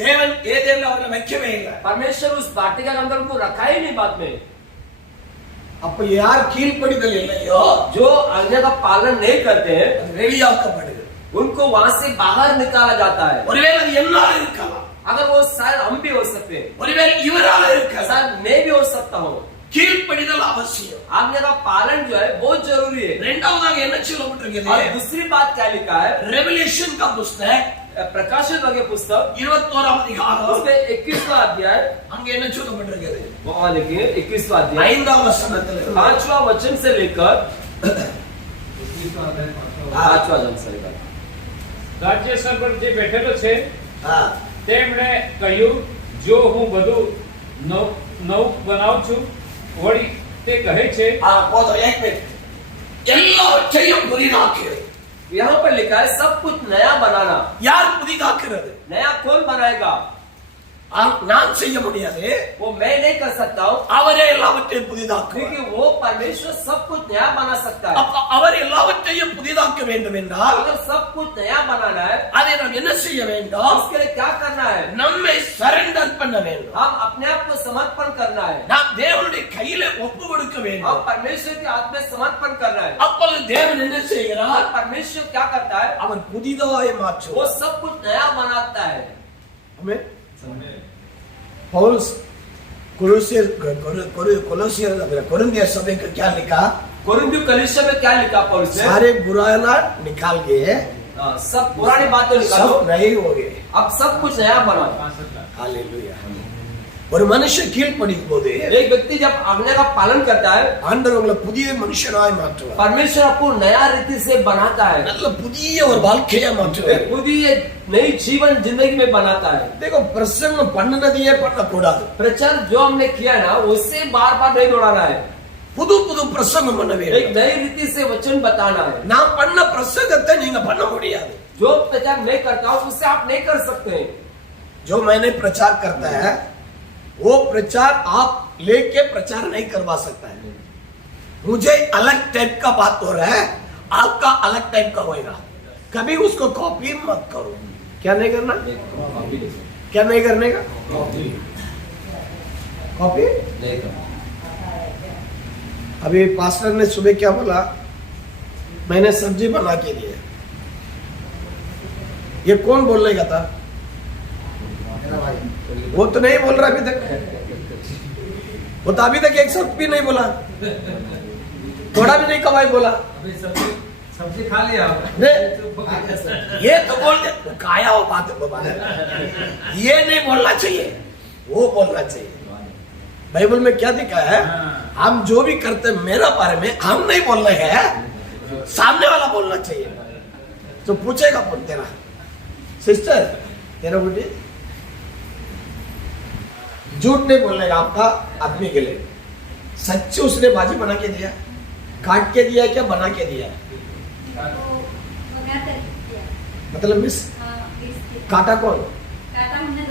தேவன் ஏதேன்ல அவர்களை வைக்கவே இல்லை। परमेश्वर उस वाटिका के अंदर उनको रखा ही नहीं बाद में। அப்ப யார் கீழ்ப்படிதல் இல்லையோ जो आज्ञा का पालन नहीं करते हैं அது வெளியாக்கப்படுகிறது। उनको वहां से बाहर निकाला जाता है। ஒருவேளை அது என்னால இருக்கலாம், अगर वो शायद हम भी हो सकते हैं, ஒருவேளை இவரால இருக்கலாம்। शायद मैं भी हो सकता हूँ। கீழ்ப்படிதல் அவசியம்। आज्ञा का पालन जो है बहुत जरूरी है। இரண்டாவதாக என்ன और சொல்லப்பட்டிருக்கிறது? दूसरी बात क्या लिखा है, रेवलेशन का पुस्तक प्रकाशित वाक्य पुस्तक 21वां அதிகாரம் उसमें 21वां अध्याय, அங்க என்ன சொல்லப்பட்டிருக்கிறது? वहां लिखिए 21वां अध्याय 5ஆம் வசனத்தில் 5वां वचन से लेकर 5वां वचन से लेकर રાજ્ય સ્તર પર જે બેઠેલો છે હા, તેમણે કહ્યું, જો હું બધું નવું બનાવું છું, વળી તે કહે છે போதும், एक मिनट, எல்லாவற்றையும் புதிதாக்குகிறது। यहाँ पर लिखा है सब कुछ नया बनाना। யார் புதிதாக்குறது? नया कौन बनाएगा? நான் செய்ய முடியாது, वो मैं नहीं कर सकता हूँ, அவரே எல்லாவற்றையும் புதிதாக்குவார்। क्योंकि वो परमेश्वर सब कुछ नया बना सकता है। அப்ப அவர் எல்லாவற்றையும் புதிதாக்க வேண்டும் என்றால் अगर सब कुछ नया बनाना है, அதை நாம் என்ன செய்ய வேண்டும்? उसके लिए क्या करना है? நம்மை சரண்டர் பண்ண வேண்டும்। हम अपने आप को समर्पण करना है। நாம் தேவனுடைய கையில ஒப்பு கொடுக்க हम வேண்டும்। परमेश्वर के हाथ में समर्पण करना है। அப்பொழுது தேவன் என்ன और செய்கிறார்? परमेश्वर क्या करता है? அவர் புதிதாய் वो மாற்றுவார்। सब कुछ नया बनाता है। ஆமென்। पौलुस कोलोसियर कोरिन्थियर सभा को क्या लिखा? कोरिन्थियो कलीसिया में क्या लिखा पौलुस ने? सारे बुराइयां निकाल के सब पुरानी बातें निकालो, सब नए हो गए। अब सब कुछ नया बनाओ। हालेलुया। ஒரு மனுஷன் கீழ்ப்படியும் போது एक व्यक्ति जब आज्ञा का पालन करता है, ஆண்டவர் உங்களை புதிய மனுஷனாய் மாற்றுவார்। परमेश्वर आपको नया रीति से बनाता है, நல்ல புதிய ஒரு வாழ்க்கையை மாற்றுவார்। एक खुद ही एक नई जीवन जिंदगी में बनाता है। देखो, பிரசங்கம் பண்ணனதையே பண்ணக்கூடாது, प्रचार जो हमने किया ना उससे बार बार नहीं दोहराना है। புது புது பிரசங்கம் பண்ண एक வேண்டும்। नई रीति से वचन बताना है। நான் பண்ண பிரசங்கத்தை நீங்க பண்ண முடியாது। जो प्रचार नहीं करता हूँ उससे आप नहीं कर सकते हैं। जो मैंने प्रचार करता है वो प्रचार आप लेके प्रचार नहीं करवा सकता है। मुझे अलग टाइप का बात हो रहा है, आपका अलग टाइप का होएगा। कभी उसको कॉपी मत करो। क्या नहीं करना? क्या नहीं करने का? कॉपी नहीं करना। अभी पास्टर ने सुबह क्या बोला, मैंने सब्जी बना के दी है। ये कौन बोलने का था? वो तो नहीं बोल रहा अभी तक। वो तो अभी तक एक शब्द भी नहीं बोला, थोड़ा भी नहीं कमाई बोला। अभी सब्जी खा लिया ये तो बोल दे काया हो बात है। ये नहीं बोलना चाहिए, वो बोलना चाहिए। बाइबल में क्या दिखा है? हम जो भी करते हैं मेरा बारे में हम नहीं बोल रहे हैं, सामने वाला बोलना चाहिए। तो पूछेगा कौन तेरा सिस्टर, तेरा बेटी? झूठ नहीं बोलने का आपका आदमी के लिए। सच्ची उसने भाजी बना के दिया, काट के दिया क्या बना के दिया? मतलब मिस काटा कौन? काटा हमने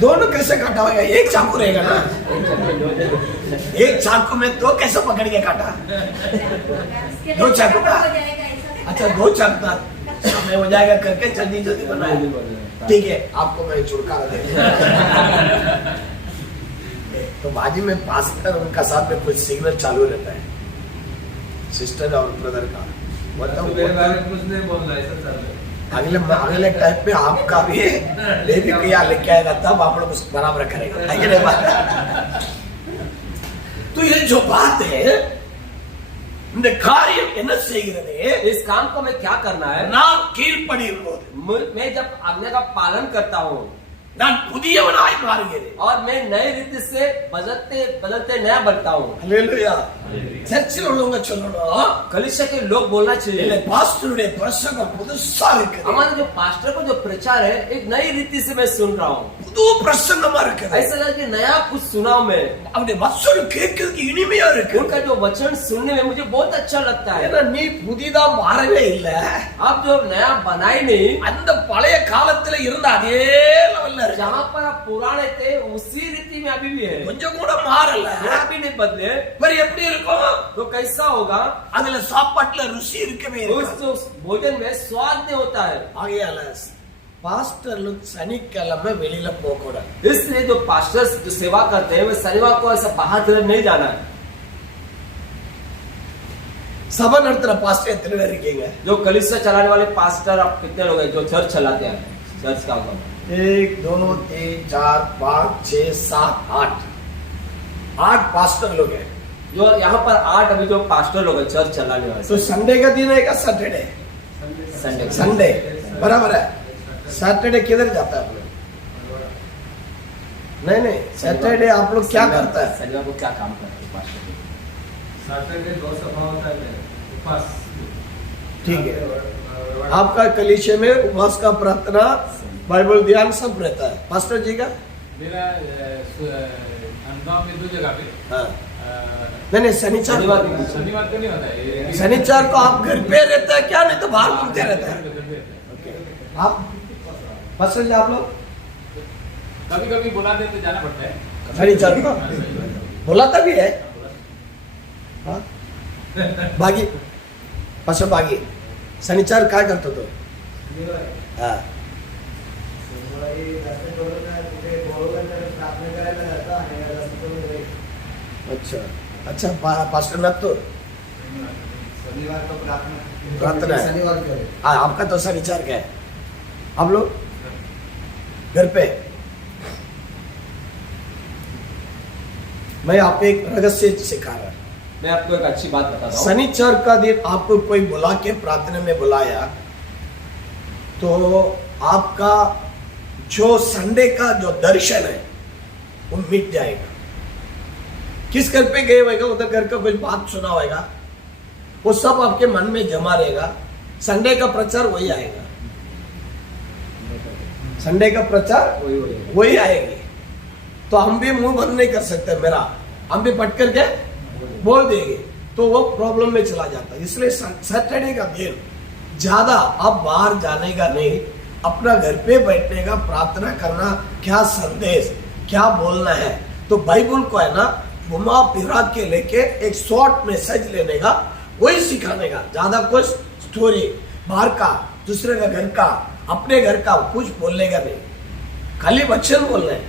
दोनों कैसे काटा होगा? एक चाकू रहेगा ना, एक चाकू में तो कैसे पकड़ के काटा? दो चाकू का? अच्छा दो चाकू का समय हो जाएगा करके जल्दी जल्दी बनाया। ठीक है, आपको मैं छुटकारा दे। तो बाजी में पास्टर उनका साथ में कुछ सिग्नल चालू रहता है, सिस्टर और ब्रदर का। मतलब मेरे बारे में कुछ नहीं बोलना, ऐसा चल रहा है। अगले टाइप पे आपका भी ले भी किया लेके आएगा, तब आप लोग उसको बराबर करेगा। है कि नहीं बात? तो ये जो बात है, இந்த காரியம் என்ன செய்கிறது? इस काम को मैं क्या करना है? நான் கீழ்ப்படியும்போது मैं जब आज्ञा का पालन करता हूँ நான் புதியவனாய் மாறுகிறேன்। और मैं नई रीति से बदलते बदलते नया बनता हूँ। அல்லேலூயா। சர்ச்சில் உள்ளவங்க சொல்லணும், कलीसिया के लोग बोलना இல்ல चाहिए, பாஸ்டருடைய பிரசங்கம் புதுசா இருக்கு, हमारे जो पास्टर को जो प्रचार है एक नई रीति से मैं सुन रहा हूँ। புது பிரசங்கமா இருக்குது। ऐसा लगा कि नया कुछ सुना मैं, அவருடைய வசனம் கேட்கிறதுக்கு இனிமையா இருக்கு। उनका जो वचन सुनने में मुझे बहुत अच्छा लगता है। ஏன்னா நீ புதிதா மாறவே இல்ல, आप जो नया बनाए नहीं, அந்த பழைய காலத்துல இருந்த அதே லெவல்ல இருக்கு। जहाँ पर आप पुराने थे उसी रीति में अभी भी है, கொஞ்சம் கூட மாறல। जरा भी नहीं बदले। வேற எப்படி இருக்கும்? तो कैसा होगा? அதுல சாப்பாட்டுல ருசி இருக்கவே இருக்கு। उस भोजन में स्वाद नहीं होता है। ஆகையால பாஸ்டர்ல சனிக்கிழமை வெளியில போக கூடாது। इसलिए जो पास्टर्स जो सेवा करते हैं वे शनिवार को ऐसा बाहर तरफ नहीं जाना है। சபை நடத்துற பாஸ்டர் எத்தனை பேர் இருக்கீங்க? जो कलीसिया चलाने वाले पास्टर आप कितने लोग हैं जो चर्च चलाते हैं? चर्च का होगा 1 2 3 4 5 6 7 8 पास्टर लोग हैं। जो यहाँ पर 8 अभी जो पास्टर लोग हैं चर्च चलाने वाले। तो संडे का दिन है क्या? सैटरडे संडे संडे बराबर है। सैटरडे किधर जाता है आप लोग? नहीं सैटरडे आप लोग क्या करता है? शनिवार को क्या काम करते हैं पास्टर? सैटरडे 2 सभा होता है, उपवास। ठीक है, आपका कलीसिया में उपवास का प्रार्थना बाइबल ध्यान सब रहता है। पास्टर जी का मेरा अंदर में 2 जगह पे हाँ। नहीं शनिवार शनिवार को शनिवार को नहीं होता है। शनिवार को आप घर पे रहते हैं क्या? नहीं तो बाहर घूमते रहते हैं आप? पास्टर जी आप लोग कभी कभी बुला दे तो जाना पड़ता है। शनिवार को बुलाता भी है हाँ? बागी पास्टर बागी शनिवार काय करतो तो? हाँ अच्छा अच्छा पास्टर में तो शनिवार को प्रार्थना है। शनिवार को हाँ आपका तो शनिवार का है। आप लोग घर पे? मैं आपको एक रहस्य सिखा रहा हूँ। मैं आपको एक अच्छी बात बताता हूँ। शनिवार का दिन आपको कोई बुला के प्रार्थना में बुलाया तो आपका जो संडे का जो दर्शन है वो मिट जाएगा। किस घर पे गए होगा, उधर घर का कुछ बात सुना होगा, वो सब आपके मन में जमा रहेगा। संडे का प्रचार वही आएगा, संडे का प्रचार वही आएगी। तो हम भी मुंह बंद नहीं कर सकते मेरा, हम भी पट करके बोल देंगे तो वो प्रॉब्लम में चला जाता है। इसलिए सैटरडे का दिन ज्यादा आप बाहर जाने का नहीं, अपना घर पे बैठने का, प्रार्थना करना। क्या संदेश क्या बोलना है। तो बाइबल को है ना घुमा फिरा के लेके एक शॉर्ट मैसेज लेने का, वही सिखाने का, ज्यादा कुछ स्टोरी बाहर का, दूसरे का घर का, अपने घर का कुछ बोलने का नहीं, खाली वचन बोलना है।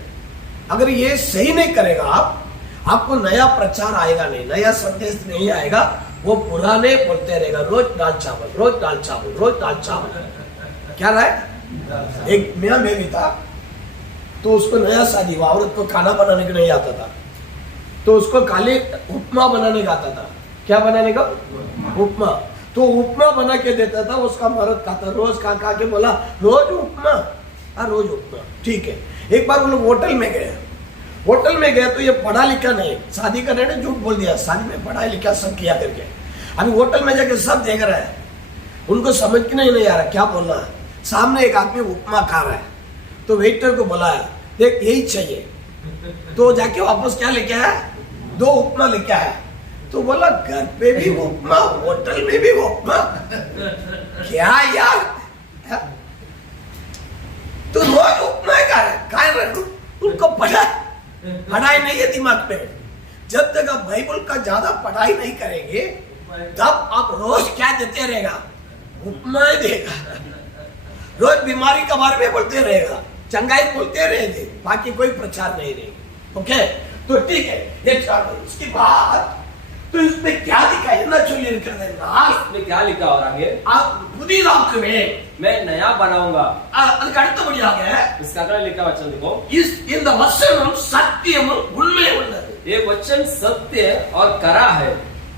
अगर ये सही नहीं करेगा आपको नया प्रचार आएगा नहीं, नया संदेश नहीं आएगा, वो पुराने बोलते रहेगा, रोज दाल चावल, रोज दाल चावल, रोज दाल चावल। क्या रहा है, एक मियां बेबी था, तो उसको नया शादी हुआ, औरत को खाना बनाने को नहीं आता था, तो उसको खाली उपमा बनाने का आता था। क्या बनाने का, उपमा। तो उपमा बना के देता था, उसका मर्द खाता, रोज खा के बोला रोज उपमा, रोज उपमा। ठीक है, एक बार वो लोग होटल में गए तो ये पढ़ा लिखा नहीं, शादी करने ने झूठ बोल दिया, शादी में पढ़ाई लिखा सब किया करके। अभी होटल में जाके सब देख रहा है, उनको समझ के नहीं आ रहा क्या बोलना है। सामने एक आदमी उपमा खा रहा है, तो वेटर को बुलाया, देख यही चाहिए, तो जाके वापस क्या लेके आया, 2 उपमा लेके आया। तो बोला घर पे भी उपमा, होटल में भी उपमा, क्या यार, तो रोज उपमा खा रहे, उनको पढ़ाई नहीं है दिमाग पे। जब तक आप बाइबल का ज्यादा पढ़ाई नहीं करेंगे तब आप रोज क्या देते रहेगा, उपमा ही देगा। रोज बीमारी के बारे में बोलते रहेगा, चंगाई बोलते रहेंगे, बाकी कोई प्रचार नहीं रहेगा। ओके, तो ठीक है, ये छोड़ो। उसके बाद तो इसमें क्या लिखा है ना, चलिए लिख देना, इसमें क्या लिखा और आगे, आप खुद ही में मैं नया बनाऊंगा। तो बढ़िया है, इसका अगला लिखा वचन देखो, इस இந்த வசனம் சத்தியம் உண்மை உள்ளது। ये वचन सत्य और करा है।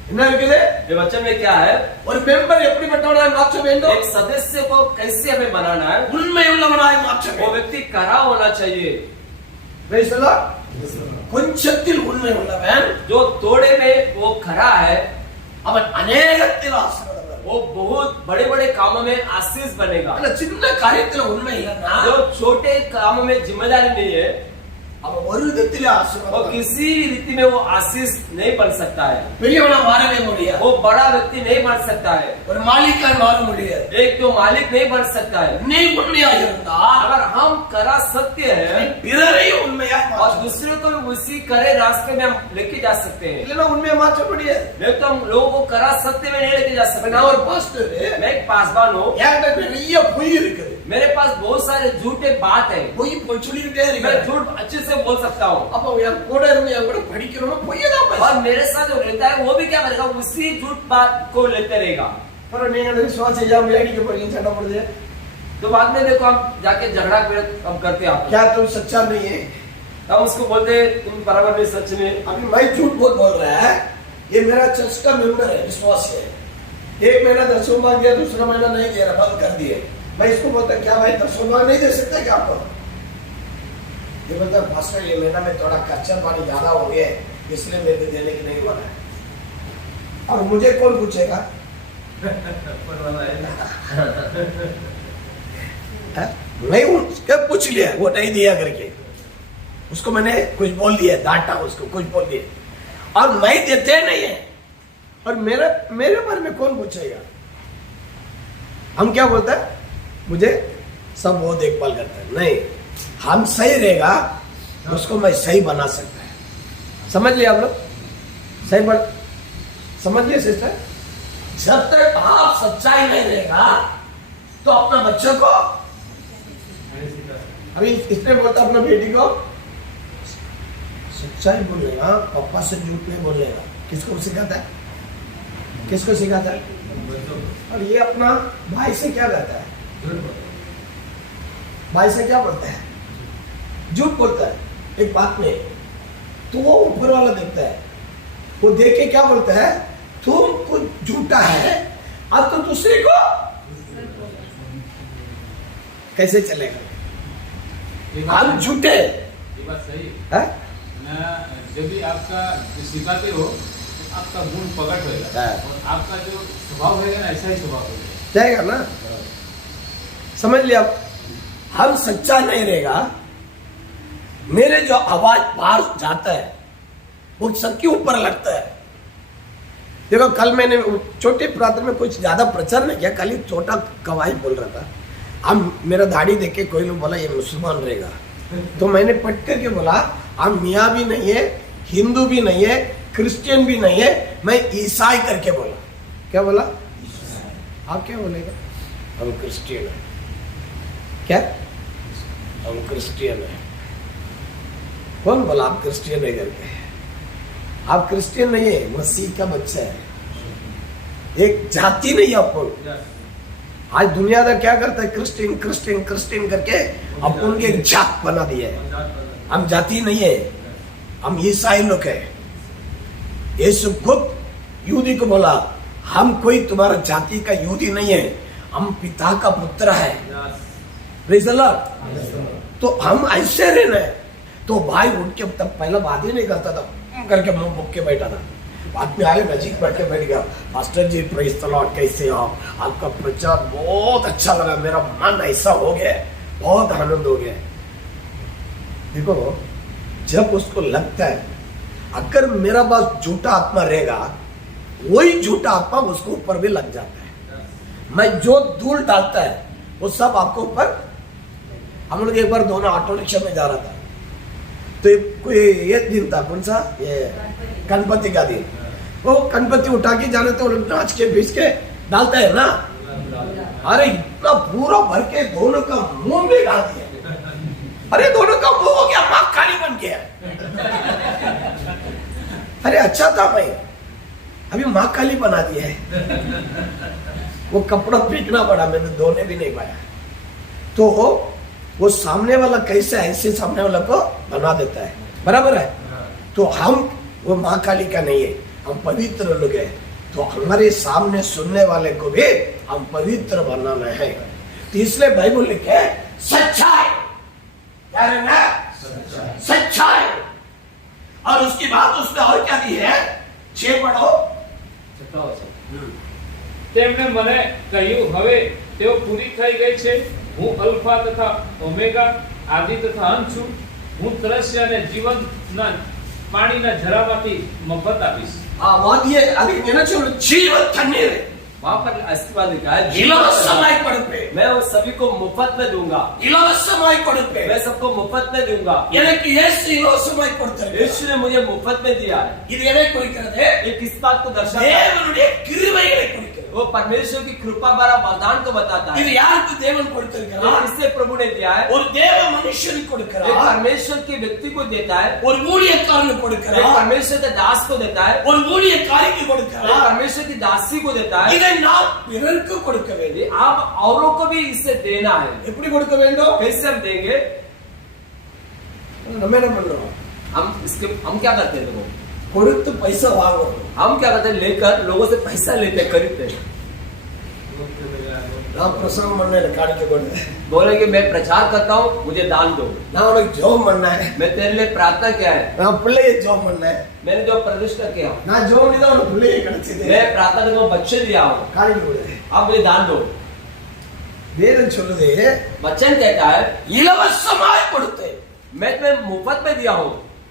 என்ன இருக்குது, ये वचन में क्या है, ஒரு மெம்பர் எப்படி பட்டவனாய் மாற்ற வேண்டும், एक सदस्य को कैसे हमें बनाना है, உண்மை உள்ளவனாய் மாற்ற वो வேண்டும்। व्यक्ति करा होना चाहिए। Praise the Lord। கொஞ்சத்தில் உண்மை உள்ளவன், जो थोड़े में वो खरा है, அவன் அநேகத்தில் ஆசீர்வாதம்। वो बहुत बड़े बड़े कामों में आशीष बनेगा। அந்த சின்ன காரியத்துல உண்மை இல்லைன்னா जो छोटे कामों में जिम्मेदारी नहीं है, அவன் ஒரு விதத்திலே वो ஆசீர்வாதம், किसी भी रीति में वो आशीष नहीं बन सकता है, பெரியவனா மாறவே முடியாது, वो बड़ा व्यक्ति नहीं बन सकता है, ஒரு மாலிக்காய் மாற முடியாது। एक तो मालिक नहीं बन सकता है। நீ உண்மையாக இருந்தால் अगर हम करा सत्य है பிறரையும் உண்மையாக और மாற்ற, दूसरे को भी उसी करे रास्ते में हम लेके जा सकते हैं, இல்லைன்னா உண்மையை மாற்ற முடியாது। नहीं तो हम लोगों को करा सत्य में नहीं लेके जा सकते। நான் ஒரு பாஸ்டர், मैं एक पासवान हूँ, என்கிட்ட நிறைய பொய் இருக்குது, मेरे पास बहुत सारे झूठे बात है, பொய் சொல்லிக்கிட்டே मैं இருக்கேன்। झूठ अच्छे से बोल सकता हूँ, அப்போ என் கூட இருந்து என் கூட படிக்கிறவங்க பொய்யை தான் और பேசுவாங்க। मेरे साथ जो रहता है वो भी क्या करेगा, उसी झूठ बात को लेते रहेगा। पर நீங்க அந்த விசுவாச செய்யாம வேடிக்கை போறீங்க, சண்டை போடுது, तो बाद में देखो हम जाके झगड़ा हम करते हैं, क्या तुम सच्चा नहीं है। हम उसको बोलते हैं तुम बराबर नहीं, सच में। अभी मैं झूठ बोल रहा है, ये मेरा चर्च का मेंबर है, विश्वास है, 1 महीना दसवां भाग दिया, दूसरा महीना नहीं दे रहा, बंद कर दिए। मैं इसको बोलता क्या भाई 10वां भाग नहीं दे सकते क्या आपको, ये बोलता पास्टर ये महीना में थोड़ा खर्चा पानी ज्यादा हो गया इसलिए मेरे को देने की नहीं बना है। और मुझे कौन पूछेगा, मैं उसके पूछ लिया, वो नहीं दिया करके उसको मैंने कुछ बोल दिया, डांटा उसको, कुछ बोल दिया, और मैं देते नहीं है, और मेरे बारे में कौन पूछेगा। हम क्या बोलते हैं, मुझे सब वो देखभाल करता है, नहीं, हम सही रहेगा उसको मैं सही बना सकता है। समझ लिया आप लोग, सही बन समझ लिया सिस्टर। जब तक आप सच्चाई नहीं रहेगा तो अपना बच्चों को, अभी इसने बोलता अपना बेटी को सच्चाई बोलेगा, पापा से झूठ नहीं बोलेगा, किसको सिखाता है, किसको सिखाता है। और ये अपना भाई से क्या करता है, भाई से क्या बोलता है, झूठ बोलता है एक बात में, तो वो ऊपर वाला देखता है, वो देख के क्या बोलता है, तुम कुछ झूठा है, अब तो दूसरे को कैसे चलेगा, हम झूठे। ये बात सही है ना, जब भी आपका सिखाते हो तो आपका गुण प्रकट होगा, हाँ। और आपका जो स्वभाव होगा ना ऐसा ही स्वभाव होगा, जाएगा ना। समझ लिया, हम सच्चा नहीं रहेगा, मेरे जो आवाज बाहर जाता है वो सबके ऊपर लगता है। देखो कल मैंने छोटे प्रार्थना में कुछ ज्यादा प्रचार नहीं किया, खाली छोटा कवाई बोल रहा था। हम मेरा दाढ़ी देख के कोई लोग बोला ये मुसलमान रहेगा, तो मैंने पट करके बोला हम मियाँ भी नहीं है, हिंदू भी नहीं है, क्रिश्चियन भी नहीं है, मैं ईसाई करके बोला। क्या बोला? आप क्या बोलेगा? हम क्रिश्चियन है। क्या? हम क्रिश्चियन है। कौन बोला आप क्रिश्चियन है करके? आप क्रिश्चियन नहीं है, मसीह का बच्चा है। एक जाति नहीं आपको। आज दुनिया का क्या करता है? क्रिश्चियन क्रिश्चियन क्रिश्चियन करके अपन के एक जात बना दिया है। हम जाति नहीं है, हम ईसाई लोग है। यीशु खुद यहूदी को बोला हम कोई तुम्हारा जाति का यहूदी नहीं है, हम पिता का पुत्र है। Praise the Lord. तो हम ऐसे रहना है। तो भाई उठ के तब पहला बात ही नहीं करता था, करके मुंह बुक के बैठा था। बाद में आए नजीक बैठ के बैठ गया, pastor ji praise the lord, कैसे हो? आपका प्रचार बहुत अच्छा लगा, मेरा मन ऐसा हो गया, बहुत आनंद हो गया। देखो जब उसको लगता है अगर मेरा पास झूठा आत्मा रहेगा, वही झूठा आत्मा उसको ऊपर भी लग जाता है। मैं जो धूल डालता है वो सब आपको ऊपर। हम लोग एक बार दोनों ऑटो रिक्शा में जा रहा था, तो कोई ये दिन था, कौन सा? ये गणपति का दिन। वो गणपति उठा के जाने तो नाच के पीस के डालता है ना। अरे इतना पूरा भर के दोनों का मुंह में डाल दिया। अरे दोनों का मुंह हो गया, माँ काली बन गया। अरे अच्छा था भाई, अभी माँ काली बना दिया है। वो कपड़ा फेंकना पड़ा, मैंने धोने भी नहीं पाया। तो वो सामने वाला कैसे ऐसे सामने वाला को बना देता है, बराबर है। तो हम वो माँ काली का नहीं है, हम पवित्र लोग हैं। तो हमारे सामने सुनने वाले को भी हम पवित्र बनाना है। तो इसलिए बाइबल लिखे सच्चाई, क्या रहना? सच्चाई। और उसकी बात उसने और क्या दी है? 6 पढ़ो। તેમણે મને કહ્યું હવે તેઓ પૂરી થઈ ગઈ છે। હું અલ્ફા તથા ઓમેગા આદિ તથા અંત છું। હું તરસ્યા અને જીવનના પાણીના ઝરામાંથી મફત આપીશ। वहां दिए अभी कहना चाहिए जीवन तन्नीर वहां पर आशीर्वाद लिखा है, इलवस्समाई पड़पे मैं वो सभी को मुफ्त में दूंगा। इलवस्समाई पड़पे मैं सबको मुफ्त में दूंगा। यानी कि यीशु इलवस्समाई पड़ते यीशु ने मुझे मुफ्त में दिया है। இது எதை குறிக்கிறது? ये किस बात को दर्शाता है? தேவனுடைய கிருபையை குறிக்கிறது। वो परमेश्वर की कृपा भरा वरदान को बताता है। இது யாருக்கு தேவன் கொடுத்திருக்கிறார்? इससे प्रभु ने दिया है। ஒரு தேவ மனுஷனுக்கு एक கொடுக்கிறார், परमेश्वर के व्यक्ति को देता है, ஒரு ஊழியக்காரனுக்கு एक கொடுக்கிறார், परमेश्वर के दास को देता है, ஒரு ஊழியக்காரிக்கு एक கொடுக்கிறார்। परमेश्वर की दासी को देता है। இதை நாம் பிறருக்கு கொடுக்க வேண்டும்। आप औरों को भी इससे देना है। எப்படி கொடுக்க வேண்டும்? कैसे हम देंगे? நம்ம என்ன பண்றோம்? हम क्या करते हैं? देखो கொடுத்து பைசா வாங்குறோம்। हम क्या करते हैं? लेकर लोगों से पैसा लेते हैं, खरीदते हैं। நான் பிரசங்கம் பண்ண எனக்கு காணிக்க கொண்டு बोले कि मैं प्रचार करता हूँ, मुझे दान दो। நான் உனக்கு ஜெபம் பண்ணேன், मैं तेरे लिए प्रार्थना किया है, நான் பிள்ளையை ஜெபம் பண்ணேன், मैंने जो प्रतिष्ठा किया, நான் ஜெபம் பண்ணி தான் உனக்கு பிள்ளையை கிடைச்சது, मैं प्रार्थना करके वो बच्चे दिया हूँ, காணிக்க கொடு। आप मुझे दान दो। வேதம் சொல்லுது वचन कहता है இலவசமாய் கொடுத்தேன்। मैं तुम्हें मुफ्त में दिया हूँ।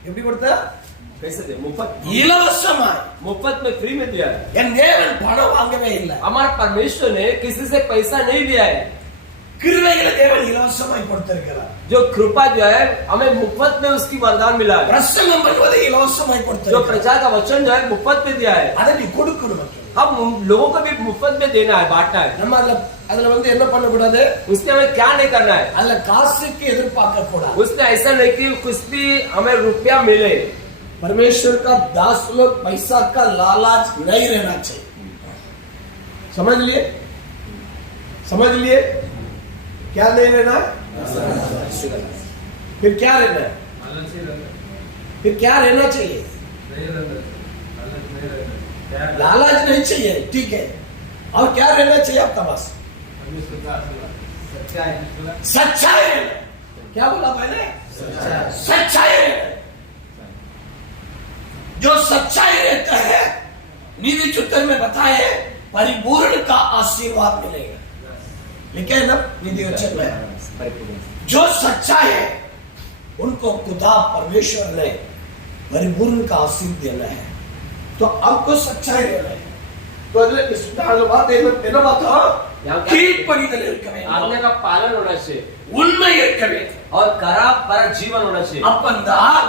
எப்படி கொடுத்த? कैसे दे? मुफ्त இலவசமாய்। मुफ्त में फ्री में दिया है। என் தேவன் பணம் வாங்கவே இல்லை। हमारा परमेश्वर ने किसी से पैसा नहीं लिया है। கிருபையில தேவன் இலவசமாய் கொடுத்திருக்கிறார்। जो कृपा जो है हमें मुफ्त में उसकी वरदान मिला है। பிரசங்கம் பண்ணுவதை இலவசமாய் जो கொடுத்திருக்கிறார்। प्रचार का वचन जो है मुफ्त में दिया है। அதை நீ கொடுக்கணும்। हम लोगों को भी मुफ्त में देना है, बांटना है। நம்ம அதுல வந்து என்ன பண்ண கூடாது? उसमें हमें क्या नहीं करना है? அதுல காசுக்கு எதிர்பார்க்க கூடாது। उसमें ऐसा नहीं कि कुछ भी हमें रुपया मिले। परमेश्वर का दास लोग पैसा का लालच नहीं रहना चाहिए। समझ लिए? समझ लिए? क्या नहीं रहना? फिर क्या रहना है? फिर क्या रहना चाहिए? लालच नहीं चाहिए, ठीक है। और क्या रहना चाहिए आपका पास? सच्चाई रहना। क्या बोला मैंने? सच्चाई रहना। जो सच्चाई रहता है, नीति चित्तर में बताए परिपूर्ण का आशीर्वाद मिलेगा। लिखे ना नीति वचन में, जो सच्चाई है उनको खुदा परमेश्वर ने परिपूर्ण का आशीर्वाद देना है। तो आपको सच्चाई रहना है। तो अगले बात यहाँ क्या- கீழ்ப்படிதல் இருக்க வேண்டும், आज्ञा का पालन होना चाहिए। உண்மை இருக்க வேண்டும்। और करा पर जीवन होना चाहिए। அப்பந்தான்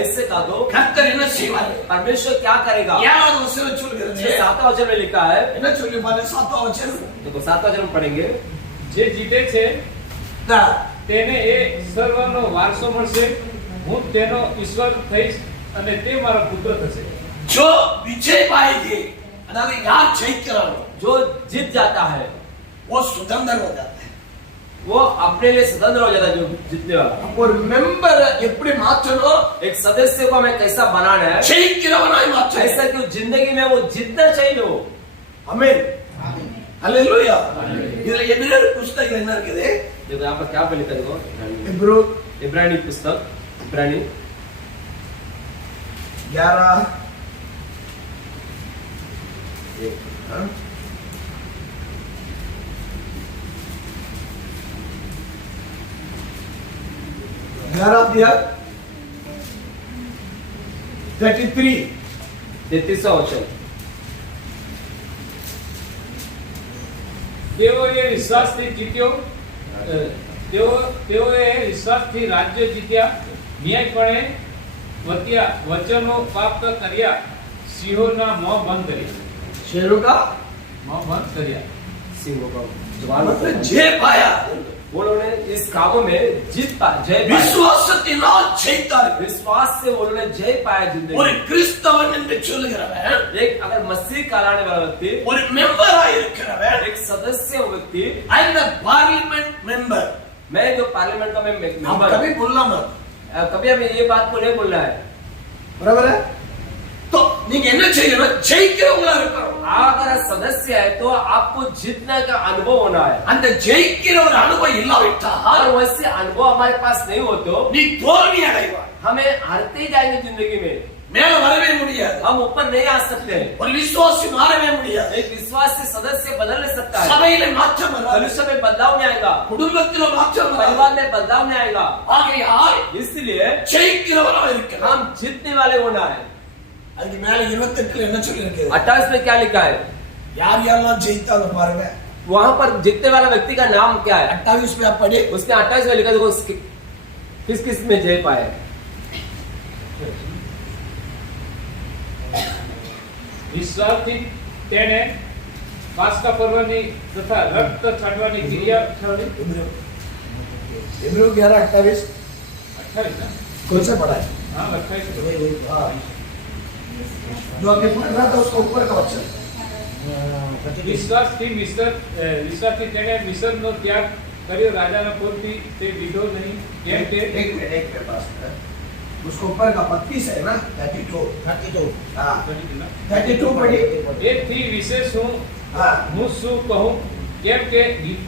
ऐसे का दो கர்த்தர் என்ன செய்வார்? परमेश्वर क्या करेगा? 7வது வசனம் சொல்கிறது. 7वां वचन में लिखा है, என்ன சொல்லி பாருங்க 7வது வசனம். देखो 7वां वचन में पढ़ेंगे, જે જીતે છે હા. તેને એ સર્વનો વારસો મળશે, હું તેનો ઈશ્વર થઈશ અને તે મારા પુત્ર થશે। जो विजय पाएगी, अதாவது यार ஜெயிக்கிறானோ जो जीत जाता है वो स्वतंत्र हो जाता है। वो अपने लिए स्वतंत्र हो जाता है। जो जीतने वाला, ஒரு மெம்பர் எப்படி மாற்றணும்? एक सदस्य को हमें कैसा बनाना है, ஜெயிக்கிறவனாய் மாற்றணும்। ऐसा कि जिंदगी में वो जीतना चाहिए वो। ஆமென், ஹalleluya। இதுல எபிரேயர் புத்தகம் என்ன இருக்குது? देखो यहाँ पर क्या पे लिखा, देखो இப்ரோ इब्रानी पुस्तक, इब्रानी 11 अध्याय 33 33वां वचन, તેઓએ વિશ્વાસથી જીત્યો, તેઓએ વિશ્વાસથી રાજ્ય જીત્યા, ન્યાયપણે વચનો પ્રાપ્ત કર્યા, સિંહોના મોં બંધ કર્યા, शेरों का મોં બંધ કર્યા। सिंहों का जवान मतलब जय पाया। उन्होंने इस कामों में जीत पाया, जय पाया। விசுவாசத்தினால் ஜெயித்தார்। विश्वास से उन्होंने जय पाया जिंदगी ஒரு में। கிறிஸ்தவன் என்று சொல்லுகிறவன், एक अगर मसीह कहलाने वाला व्यक्ति, ஒரு மெம்பராய் இருக்கிறவன், एक सदस्य व्यक्ति, I am the parliament member. मैं जो पार्लियामेंट का मैं हम मेंबर, कभी बोलना मत, कभी हमें ये बात को नहीं बोलना है। बराबर है? तो நீங்க என்ன செய்யணும்? ஜெயிக்கிறவங்களா இருக்கணும்। अगर सदस्य है तो आपको जीतने का अनुभव होना है, அந்த ஜெயிக்கிற ஒரு அனுபவம் இல்லாவிட்டால் और वैसे अनुभव हमारे पास नहीं हो तो நீ தோல்வி அடைவாய்। हमें हारते ही जाएंगे जिंदगी में, மேல வரவே முடியாது। हम ऊपर नहीं आ सकते। ஒரு விசுவாசி மாறவே முடியாது। एक विश्वास से सदस्य बदल नहीं सकता है, சபையில மாற்றம் வராது, मनुष्य में बदलाव नहीं आएगा, குடும்பத்தில மாற்றம் வராது। परिवार में बदलाव नहीं आएगा। ஆகையால் इसलिए ஜெயிக்கிறவரா இருக்கணும்। हम जीतने वाले होना है। அதுக்கு மேல 28ல என்ன சொல்லி இருக்கு? 28 में क्या लिखा है? யார் யாரெல்லாம் ஜெயித்தாங்க பாருங்க। वहां पर जीतने वाला व्यक्ति का नाम क्या है? 28 पे आप पढ़े। उसने 28 में लिखा, देखो किस किस में जय पाए। વિશ્વાસથી તેણે પાસ્કા પર્વની તથા રક્ત છાંટવાની ક્રિયા इब्राहिम 11:28 28 ना? कौन सा पढ़ा है? हाँ 28 हाँ। जो अभी पढ़ रहा था उसको ऊपर का वचन। વિશ્વાસથી તેણે મિસ્રનો ત્યાગ કર્યો, રાજાના કોલથી તે લીધો નહીં, કેમ કે एक मिनट पास उसको ऊपर का 32 है ना? 32 हाँ 32 पढ़ी। એથી વિશેષ हाँ હું શું કહું, કેમ કે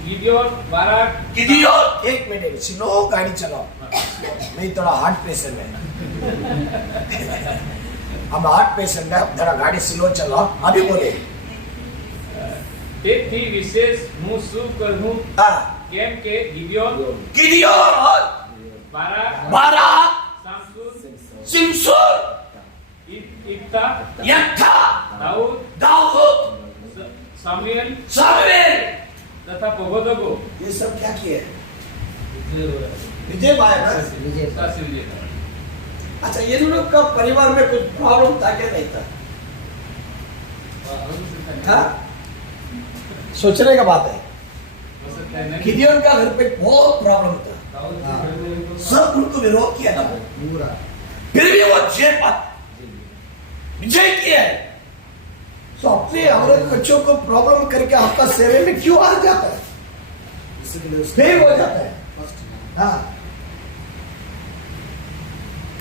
ગિદિયોન, બારાક, गिदियोन, एक मिनट स्लो गाड़ी चलाओ, नहीं थोड़ा हार्ट पेशेंट है। हम हार्ट पेशेंट है, थोड़ा गाड़ी स्लो चलाओ। अभी बोले। તેથી વિશેષ હું શું કહું, हाँ કેમ કે ગિદિયોન, गिदियोन, બારાક, बाराक, સામસુન, सिमसोन, इफ्ता, यफ्था, દાऊद, दाऊद, सामुएल सामुएल, तथा प्रबोधकों ये सब क्या किए? विजय पाया ना? का सिरजे था। अच्छा, ये लोग का परिवार में कुछ प्रॉब्लम था क्या? नहीं था? हाँ? सोचने का बात है। हो सकता है नहीं। गिदियोन का घर पे बहुत प्रॉब्लम था, सब उनको विरोध किया था, फिर भी वो विजय किया है। तो अपने औरत बच्चों को प्रॉब्लम करके आपका सेवे में क्यों आ जाता है? फेल हो जाता है। हाँ,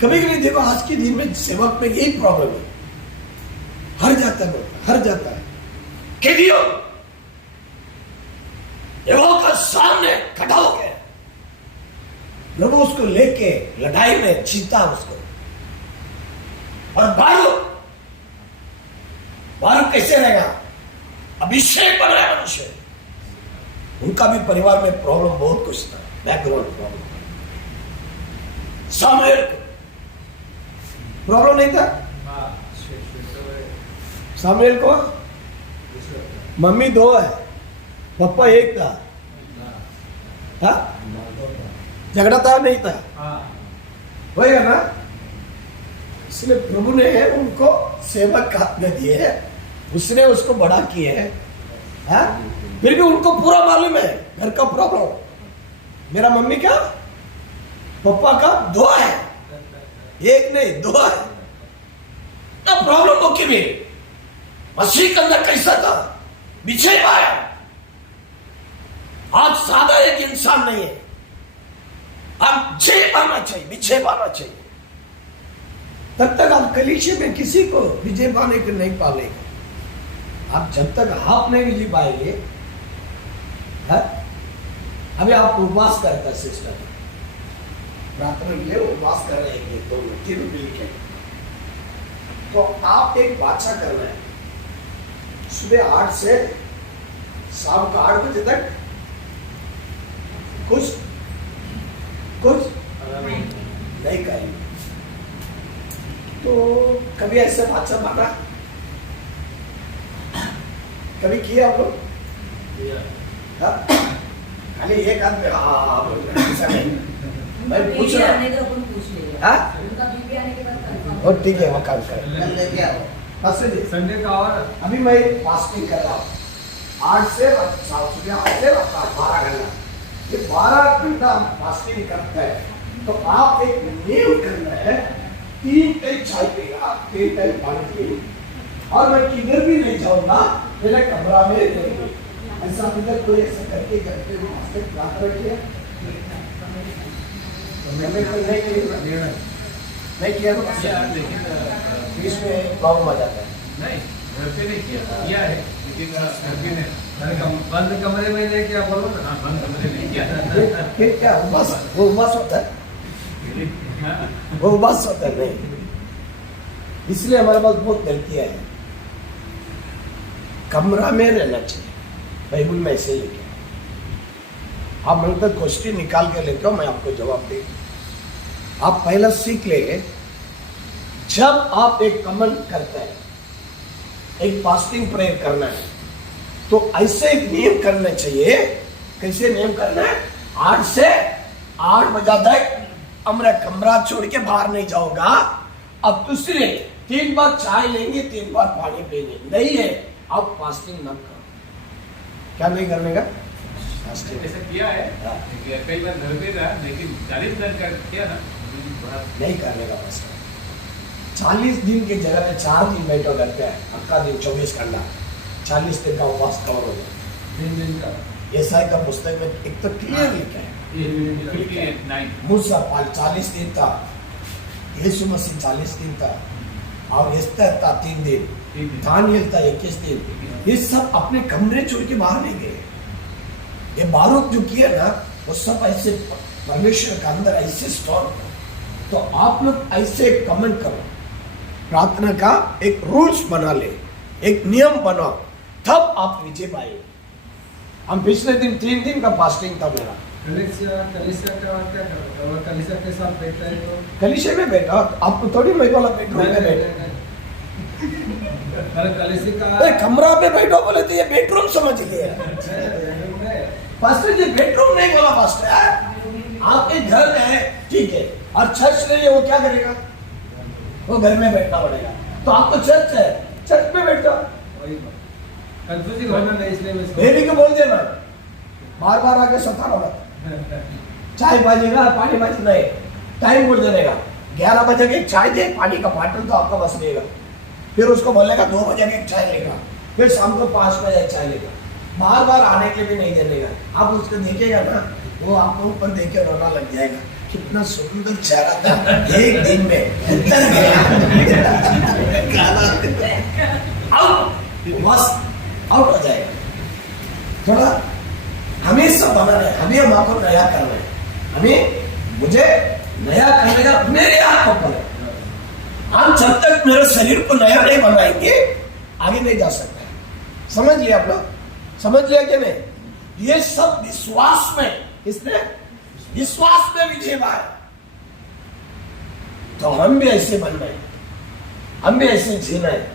कभी कभी देखो आज के दिन में सेवक में यही प्रॉब्लम है, हर जाता है, हर जाता है। गिदियोन यहोवा का सामने खड़ा हो गया, प्रभु उसको लेके लड़ाई में जीता उसको। और बारूक कैसे रहेगा? अभिषेक बन रहा है मनुष्य। उनका भी परिवार में प्रॉब्लम बहुत कुछ था, बैकग्राउंड प्रॉब्लम। सामुएल को प्रॉब्लम नहीं था। सामुएल को मम्मी 2 है, पापा 1 था। हाँ? झगड़ा था नहीं था? हाँ होएगा ना? इसलिए प्रभु ने उनको सेवक का आज्ञा दिए है, उसने उसको बड़ा किए है, हाँ? फिर भी उनको पूरा मालूम है घर का प्रॉब्लम। मेरा मम्मी का पापा का दुआ है, एक नहीं दुआ है ना। प्रॉब्लम हो कि मसीह के अंदर कैसा था, बिछे पाया। आज सादा एक इंसान नहीं है, आप बिछे पाना चाहिए, बिछे पाना चाहिए। तब तक आप कलीसिया में किसी को विजय पाने को नहीं पालेंगे। आप जब तक आप नहीं विजय पाएंगे, अभी आप उपवास करता है सिस्टर, प्रार्थना के लिए उपवास कर रहे हैं तो तीन मिल के, तो आप एक बादशाह करना है। सुबह 8 से शाम को 8 बजे तक कुछ नहीं करेंगे। तो कभी ऐसे बादशाह माना, कभी किया आप लोग? खाली एक आदमी ऐसा नहीं, मैं पूछ रहा हूँ। और ठीक है वो काम करें। संडे का और अभी मैं फास्टिंग कर रहा हूँ 8 से सुबह 8 से 12 घंटा, ये 12 घंटा हम फास्टिंग करते हैं। तो आप एक नियम करना है, 3 टाइम चाय पीगा, 3 टाइम पानी पीगा, और मैं किधर भी नहीं जाऊंगा, मेरे कमरा में रहेंगे। ऐसा इधर कोई ऐसा करके करते हुए फास्टिंग प्रार्थना किया नहीं किया बीच में प्रॉब्लम आ जाता है। नहीं, घर पे नहीं किया है, लेकिन घर पे नहीं। बंद कमरे में नहीं किया, बोलो ना। हाँ, बंद कमरे में नहीं किया। फिर क्या वो उबास होता है, वो उबास होता है नहीं। इसलिए हमारे पास बहुत गलतियां है। कमरा में रहना चाहिए, बाइबल में ऐसे ही लिखा। आप मन तक क्वेश्चन निकाल के लेते हो, मैं आपको जवाब दे। आप पहला सीख ले, जब आप एक कमेंट करते हैं, एक फास्टिंग प्रेयर करना है, तो ऐसे एक नियम करना चाहिए। कैसे नियम करना है? 8 से 8 बजे तक हमारा कमरा छोड़ के बाहर नहीं जाऊंगा। अब दूसरे 3 बार चाय लेंगे, 3 बार पानी पिएंगे, नहीं है आप फास्टिंग न करो। क्या नहीं करने का? फास्टिंग ऐसा किया है, कई बार घर पे रहा, लेकिन 40 दिन का किया ना, नहीं करने का। फास्टिंग 40 दिन की जगह में 4 दिन बैठो घर पे, आपका दिन 24 घंटा, 40 दिन का उपवास कवर हो गया। 3 दिन का ईसाई का पुस्तक में एक तो क्लियर लिखा है, मूसा 40 दिन था, यीशु मसीह 40 दिन था, और एस्तर था 3 दिन, दानियल था 21 दिन। ये सब अपने कमरे छोड़ के बाहर नहीं गए। ये बारूक जो किया ना, वो सब ऐसे परमेश्वर का अंदर ऐसे स्ट्रॉन्ग। तो आप लोग ऐसे कमेंट करो, प्रार्थना का एक रूल्स बना ले, एक नियम बनाओ, तब आप विजय पाएंगे। हम पिछले दिन 3 दिन का फास्टिंग था मेरा। कलीसिया का क्या करता है? कलीसिया के साथ बैठता है तो कलीसिया में बैठा, आपको थोड़ी मैं बोला बेडरूम में बैठा। अरे कलीसिया का अरे कमरा पे बैठो बोले तो ये बेडरूम समझ लिया। पास्टर जी बेडरूम नहीं बोला पास्टर, आपके घर है ठीक है, और चर्च नहीं है, वो क्या करेगा? वो घर में बैठना पड़ेगा। तो आपको चर्च है, चर्च में बैठो। कंफ्यूजिंग होना नहीं, इसलिए मैं बेबी को बोल देना, बार बार आके सताना मत। चाय बाजेगा, पानी बाज नहीं, टाइम बोल देने का 11 बजे के चाय दे, पानी का बॉटल तो आपका बस लेगा। फिर उसको बोलेगा 2 बजे के चाय लेगा, फिर शाम को 5 बजे चाय लेगा। बार बार आने के भी नहीं देने का। आप उसको देखेगा ना, वो आपको ऊपर देख के रोना लग जाएगा, कितना सुंदर चेहरा था, एक दिन में उतर गया, आउट, बस आउट हो जाएगा। थोड़ा हमेशा बनाना है, हमें माँ को नया करना है, हमें मुझे नया करने का मेरे हाथ पर है। हम जब तक मेरे शरीर को नया नहीं बनाएंगे आगे नहीं जा सकते। समझ लिया आप लोग? समझ लिया कि नहीं? ये सब विश्वास में, इसने विश्वास में विजय पाया। तो हम भी ऐसे बनना है, हम भी ऐसे जीना है,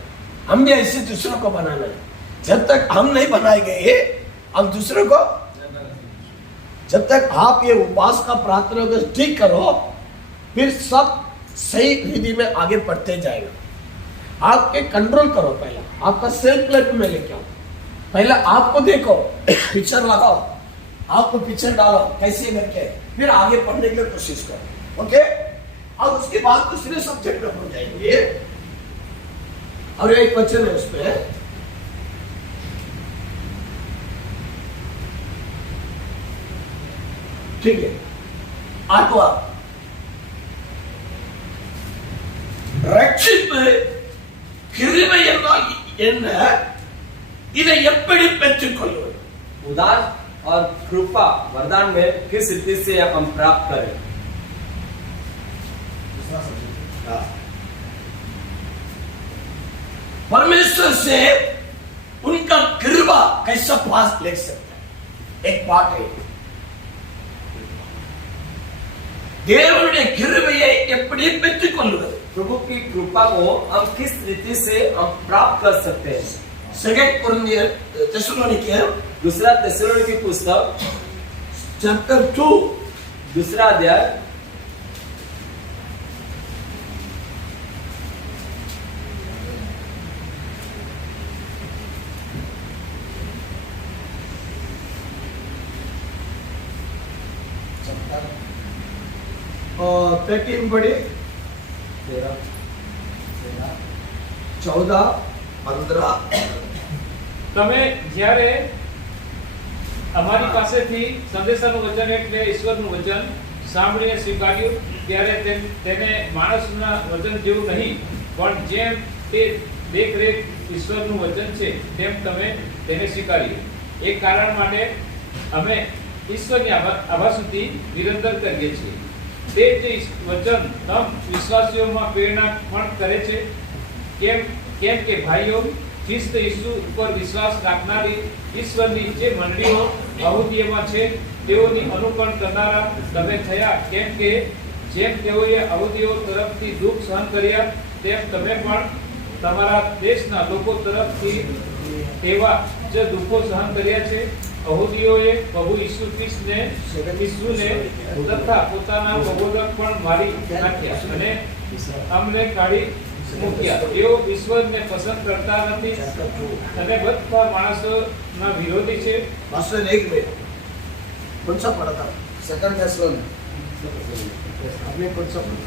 हम भी ऐसे दूसरों को बनाना है। जब तक हम नहीं बनाए गए, हम दूसरों को जब तक आप ये उपवास का प्रार्थना को ठीक करो, फिर सब सही विधि में आगे बढ़ते जाएगा। आपके कंट्रोल करो, पहला आपका सेल्फ लाइफ में लेके आओ। पहले आपको देखो, पिक्चर लगाओ, आपको पिक्चर डालो कैसे करके, फिर आगे पढ़ने की कोशिश करो। ओके, और उसके बाद दूसरे सब्जेक्ट में पढ़ जाएंगे। और एक क्वेश्चन है उसमें, ठीक है, आठवां, ரட்சிப்பு கிருபை என்றால் என்ன, இதை எப்படி பெற்றுக்கொள்வது? उदार और कृपा वरदान में किस रीति से हम प्राप्त करें? परमेश्वर से उनका कृपा कैसा पास ले सकते हैं? एक बात है, தேவனுடைய கிருபையை எப்படி பெற்றுக்கொள்வது? प्रभु की कृपा को हम किस रीति से हम प्राप्त कर सकते हैं? सेकंड कोरिन्थियन थेसलोनिकियन दूसरा थिस्सलुनीकी की पुस्तक चैप्टर 2 दूसरा अध्याय और 13 बड़ी 14 15 તમે જ્યારે અમારી પાસેથી સંદેશાનું વચન એટલે ઈશ્વરનું વચન સાંભળીને સ્વીકાર્યું, ત્યારે તેને માણસના વચન જેવું નહીં, પણ જેમ તે દેખરેખ ઈશ્વરનું વચન છે તેમ તમે તેને સ્વીકાર્યું. એક કારણ માટે અમે ઈશ્વરની આભાસુદ્ધિ નિરંતર કરીએ છીએ. તે જ વચન તમ વિશ્વાસીઓમાં પ્રેરણા પણ કરે છે. કેમ કે ભાઈઓ, ખ્રિસ્ત ઈસુ ઉપર વિશ્વાસ રાખનારી ઈશ્વરની જે મંડળીઓ અહુદીમાં છે તેઓની અનુકરણ કરનારા તમે થયા. કેમ કે જેમ તેઓએ અહુદીઓ તરફથી દુઃખ સહન કર્યા, તેમ તમે પણ તમારા દેશના લોકો તરફથી તેવા જ દુઃખો સહન કર્યા છે. અહુદીઓએ પ્રભુ ઈસુને તથા પોતાના પ્રબોધક પણ મારી નાખ્યા અને અમને કાઢી મૂક્યા. તેઓ ઈશ્વરને પસંદ કરતા નથી અને બધા માણસોના વિરોધી છે. मास्टर एक में कौन सा पढ़ा था? सेकंड थेसलोनिक आपने कौन सा पढ़ा?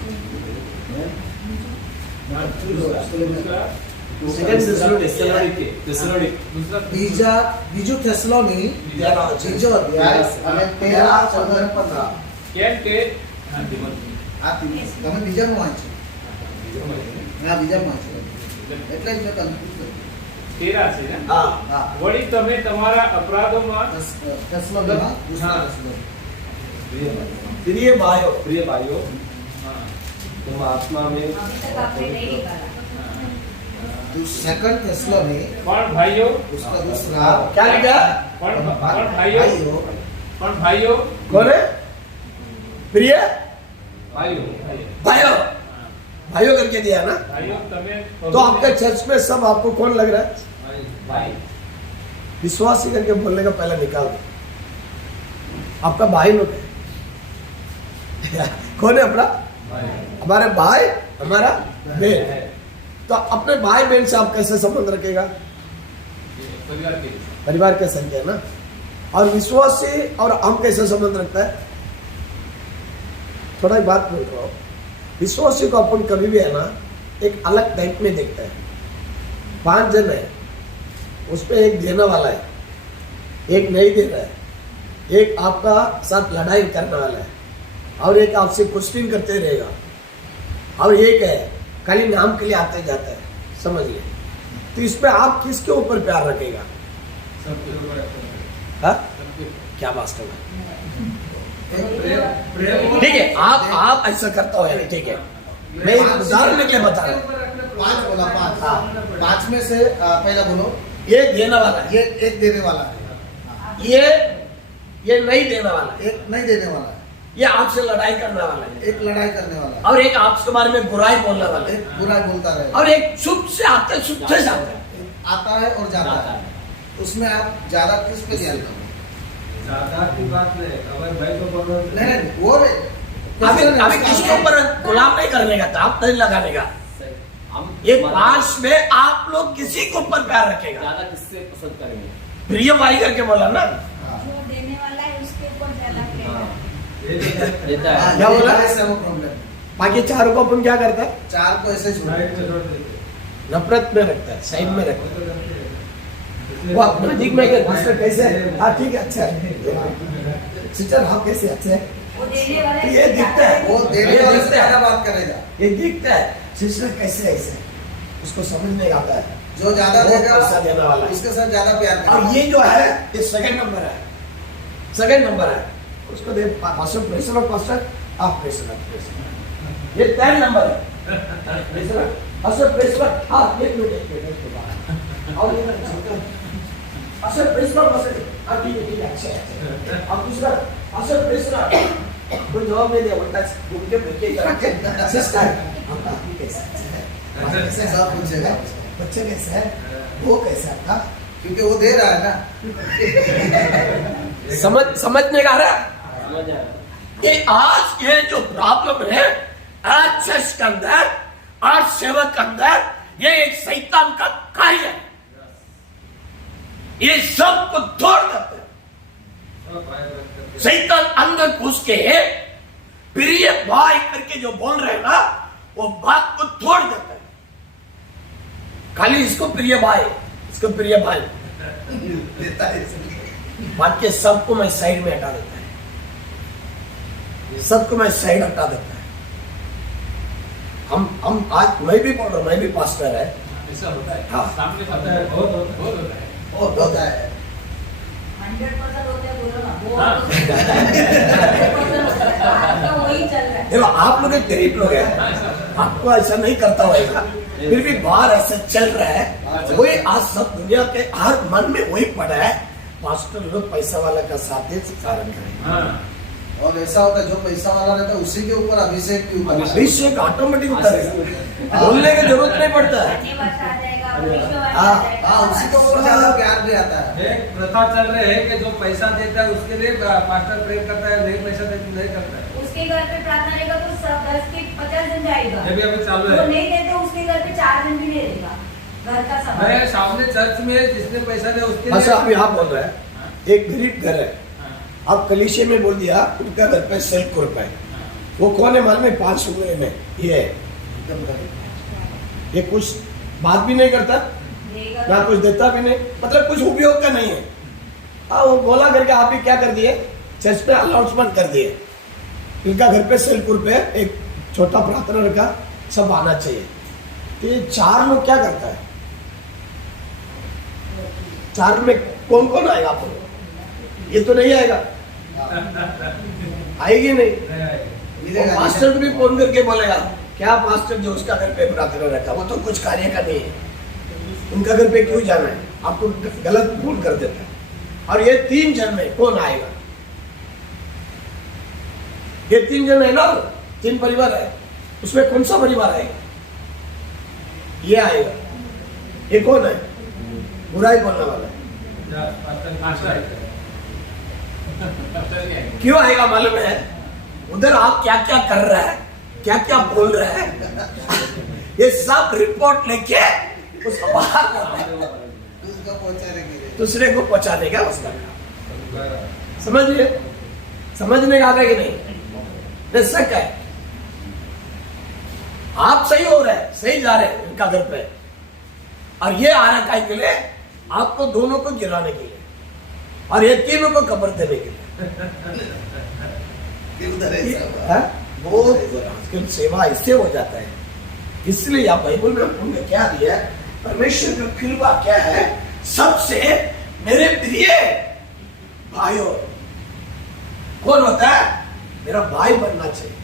બીજું થેસલોની બીજો અધ્યાય અને 13 14 15 કેમ કે આ તમે બીજાનું વાંચો. હા, બીજાનું વાંચો એટલે જ મેં કન્ફ્યુઝ તેરા છે ને. हाँ હા વળી તમે તમારા અપરાધોમાં થેસલોનીમાં प्रिय भाइयों, प्रिय भाइयों, तुम आत्मा में सेकंड थेसलोनिक પણ ભાઈઓ उसका दूसरा क्या लिखा? પણ ભાઈઓ પણ ભાઈઓ कौन है? प्रिय भाइयों भाइयों, भाइयों करके दिया ना? ભાઈઓ તમે तो आपके चर्च में सब आपको कौन लग रहा है? भाई विश्वासी करके बोलने का पहले निकाल दो. आपका भाई लोग है. कौन है अपना? हमारे भाई, हमारा बहन. तो अपने भाई बहन से आप कैसे संबंध रखेगा? પરિવાર કે परिवार के संग है ना. और विश्वासी और हम कैसे संबंध रखता है? थोड़ा एक बात बोल रहा हूँ. विश्वासी को अपन कभी भी है ना एक अलग टाइप में देखता है. 5 जन है, उसमें एक देने वाला है, एक नहीं दे रहा है, एक आपका साथ लड़ाई करने वाला है, और एक आपसे क्वेश्चन करते रहेगा, और एक है खाली नाम के लिए आते जाता है. समझ लिए? तो इसमें आप किसके ऊपर प्यार रखेगा? हाँ? क्या वास्तव है? ठीक है, आप ऐसा करता हो यानी, ठीक है. मैं एक उदाहरण के लिए बता रहा हूँ. 5 बोला 5 हाँ. 5 में से पहला बोलो. ये देने वाला है, ये एक देने वाला है, ये नहीं देने वाला है, एक नहीं देने वाला है, ये आपसे लड़ाई करने वाला है, एक लड़ाई करने वाला है, और एक आपके बारे में बुराई बोलने वाला है, एक बुरा बोलता रहे, और एक चुप से आते चुप से जाता है. आता है और जाता है. उसमें आप ज्यादा किस पे ध्यान दो? ज्यादा की बात नहीं, अगर भाई को बोलो नहीं नहीं वो अभी अभी किसके ऊपर गुलाम नहीं करने का, दांव नहीं लगाने का। हम ये 5 में आप लोग किसी के ऊपर प्यार रखेगा, ज्यादा किससे पसंद करेंगे? प्रिय भाई करके बोला ना। जो देने वाला है उसके ऊपर ज्यादा प्रेम है। देता है। क्या बोला? ऐसे वो प्रॉब्लम, बाकी 4 को अपन क्या करता है? 4 को ऐसे छोड़ साइड में छोड़ देते। नफरत में रखता है, साइड में रखता है। वो अपना नजीक में गए, मास्टर कैसे है? हाँ ठीक है, अच्छा है। सिस्टर हाँ कैसे, अच्छा है। वो देने वाला है ये उसके दिखता है, ज्यादा वो देने वाले से ज्यादा बात करेगा। ये दिखता है सिस्टर कैसे है, ऐसे उसको समझ नहीं आता है। जो ज्यादा वो देगा पैसा देने वाला है। उसके साथ ज्यादा प्यार और करेगा। ये जो है ये सेकंड नंबर है, सेकंड नंबर है। उसको दे पास्टर प्रेशर और पास्टर आप प्रेशर, ये 3rd नंबर है। प्रेशर पास्टर प्रेशर, हाँ एक मिनट और ये पास्टर प्रेशर पास्टर, हाँ ठीक है अच्छा है। अब दूसरा पास्टर प्रेशर कोई जवाब नहीं दिया, उल्टा घूम के बैठ के करा के सिस्टर आपका कैसा है, ऐसे सब पूछेगा, बच्चे कैसे है, वो कैसा है आपका, क्योंकि वो दे रहा है ना। समझने का रहा समझ आया। ये आज ये जो प्रॉब्लम है आज चर्च के अंदर आज सेवक के अंदर, ये एक शैतान का कार्य है। ये सब को तोड़ देते हैं। शैतान अंदर घुस के प्रिय भाई करके जो बोल रहे हैं ना, वो बात को तोड़ देते हैं। खाली इसको प्रिय भाई, इसको प्रिय भाई देता है इसलिए। बाकी सबको मैं साइड में हटा देता है, सबको मैं साइड हटा देता है। हम आज मैं भी बोल रहा हूं, मैं भी पास्टर है। ऐसा होता है। हाँ। सामने होता होता है, है, बहुत होता है। बहुत होता है। वो होता है। 100% होते हैं, बोलो ना वो हाँ। 100% होता है। आज का वही चल रहा है। देखो आप लोग एक गरीब लोग हैं, आपको ऐसा नहीं करता होगा, फिर भी बाहर ऐसा चल रहा है। वही आज सब दुनिया के हर मन में वही पड़ा है, पास्टर लोग पैसा वाला का साथ दे कारण करें। हाँ। और ऐसा होता है जो पैसा वाला रहता है उसी के ऊपर अभिषेक के ऊपर अभिषेक ऑटोमेटिक उतरेगा, बोलने की जरूरत नहीं पड़ता है। धन्यवाद आ जाएगा, भविष्यवाणी आ हाँ, जाएगा। हाँ उसी के ऊपर ज्यादा प्यार भी आता है। एक प्रथा चल रही है कि जो पैसा देता है उसके लिए पास्टर प्रेम करता है, नहीं पैसा देता नहीं करता है। उसके घर पे प्रार्थना रहेगा तो सब 10 के 50 जन जाएगा। ये भी अभी चालू वो है। नहीं देते उसके घर पे 4 जन भी नहीं रहेगा। घर का सवाल। मैं सामने चर्च में जिसने पैसा दिया उसके लिए अच्छा अभी आप बोल रहे हैं एक गरीब घर है, आप कलीसिया में बोल दिया उनका घर पे सेल्फ ग्रुप है, वो कौन है मालूम है? 5 उम्र में ये है, ये कुछ बात भी नहीं करता देगा ना कुछ देता भी नहीं, मतलब कुछ उपयोग का नहीं है। हाँ वो बोला करके आप भी क्या कर दिए, चर्च पे अनाउंसमेंट कर दिए इनका घर पे सेल्फ ग्रुप है, एक छोटा प्रार्थना रखा, सब आना चाहिए। तो ये 4 लोग क्या करता है? 4 में कौन कौन आएगा? आप लोग ये तो नहीं आएगा, आएगी नहीं। मिलेगा मास्टर को भी फोन करके बोलेगा क्या पास्टर जो उसका घर पे प्रार्थना रखा वो तो कुछ कार्य का नहीं है, उनका घर पे क्यों जाना है? आपको गलत फोन कर देता है। और ये 3 जन में कौन आएगा? ये 3 जन है ना, 3 परिवार है, उसमें कौन सा परिवार आएगा? ये आएगा। ये कौन है? बुराई बोलने वाला है। क्यों आएगा मालूम है? उधर आप क्या क्या कर रहे हैं, क्या क्या बोल रहे हैं, ये सब रिपोर्ट लेके उसको बाहर कर रहे हैं, उसको पहुंचाने के लिए। दूसरे को पहुंचाने का उसका काम। समझिए, समझने का आता है कि नहीं? शक है आप सही हो रहे हैं, सही जा रहे हैं इनका घर पे, और ये आ रहा है के लिए आपको दोनों को गिराने के लिए, और ये तीनों को कब्र देने के लिए। उधर ये- ऐसा हाँ? वो आजकल सेवा इससे हो जाता है, इसलिए आप बाइबल में उन्होंने क्या दिया, परमेश्वर का कृपा क्या है? सबसे मेरे प्रिय भाइयों, कौन होता है? मेरा भाई बनना चाहिए।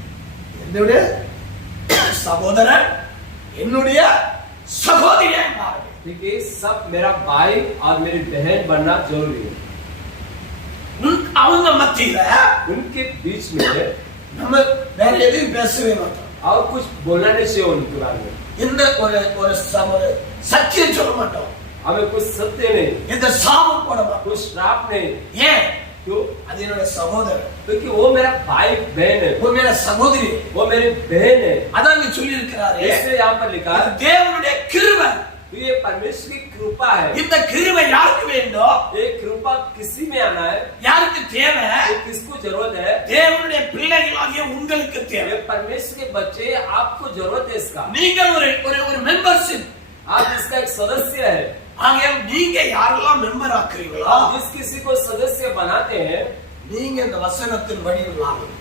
என்னுடைய சகோதரன், என்னுடைய சகோதரியாக ठीक है, सब मेरा भाई और मेरी बहन बनना जरूरी है। அவங்க மத்தியில उनके बीच में நம்ம வேற எதையும் பேசவே மாட்டோம், और कुछ बोलना नहीं चाहिए उनके बारे में। இந்த ஒரு சத்தியம் சொல்ல மாட்டோம், हमें कुछ सत्य नहीं, இந்த சாபம் போட மாட்டோம்। कुछ श्राप नहीं। ஏன்? क्यों? అది నా సహోదరు, क्योंकि वो मेरा भाई बहन है, वो मेरा सहोदरी, वो मेरी बहन है। அதான் நீ சொல்லி இருக்கிறாரே. इसलिए यहाँ पर लिखा है, தேவனுடைய கிருபை, तो ये परमेश्वर की कृपा है। இந்த கிருபை யாருக்கு வேண்டும்? ये कृपा किसी में आना है, யாருக்கு தேவை? ये किसको जरूरत है? தேவனுடைய பிள்ளைகளாகிய உங்களுக்கு தேவை. ये परमेश्वर के बच्चे, आपको जरूरत है इसका। நீங்கள் ஒரு மெம்பர்ஷிப், आप इसका एक सदस्य है। ஆகையால் நீங்க யாரெல்லாம் மெம்பர் ஆக்குறீங்களோ, आप जिस किसी को सदस्य बनाते हैं, நீங்க இந்த வசனத்தின் வழி உள்ளார்கள்.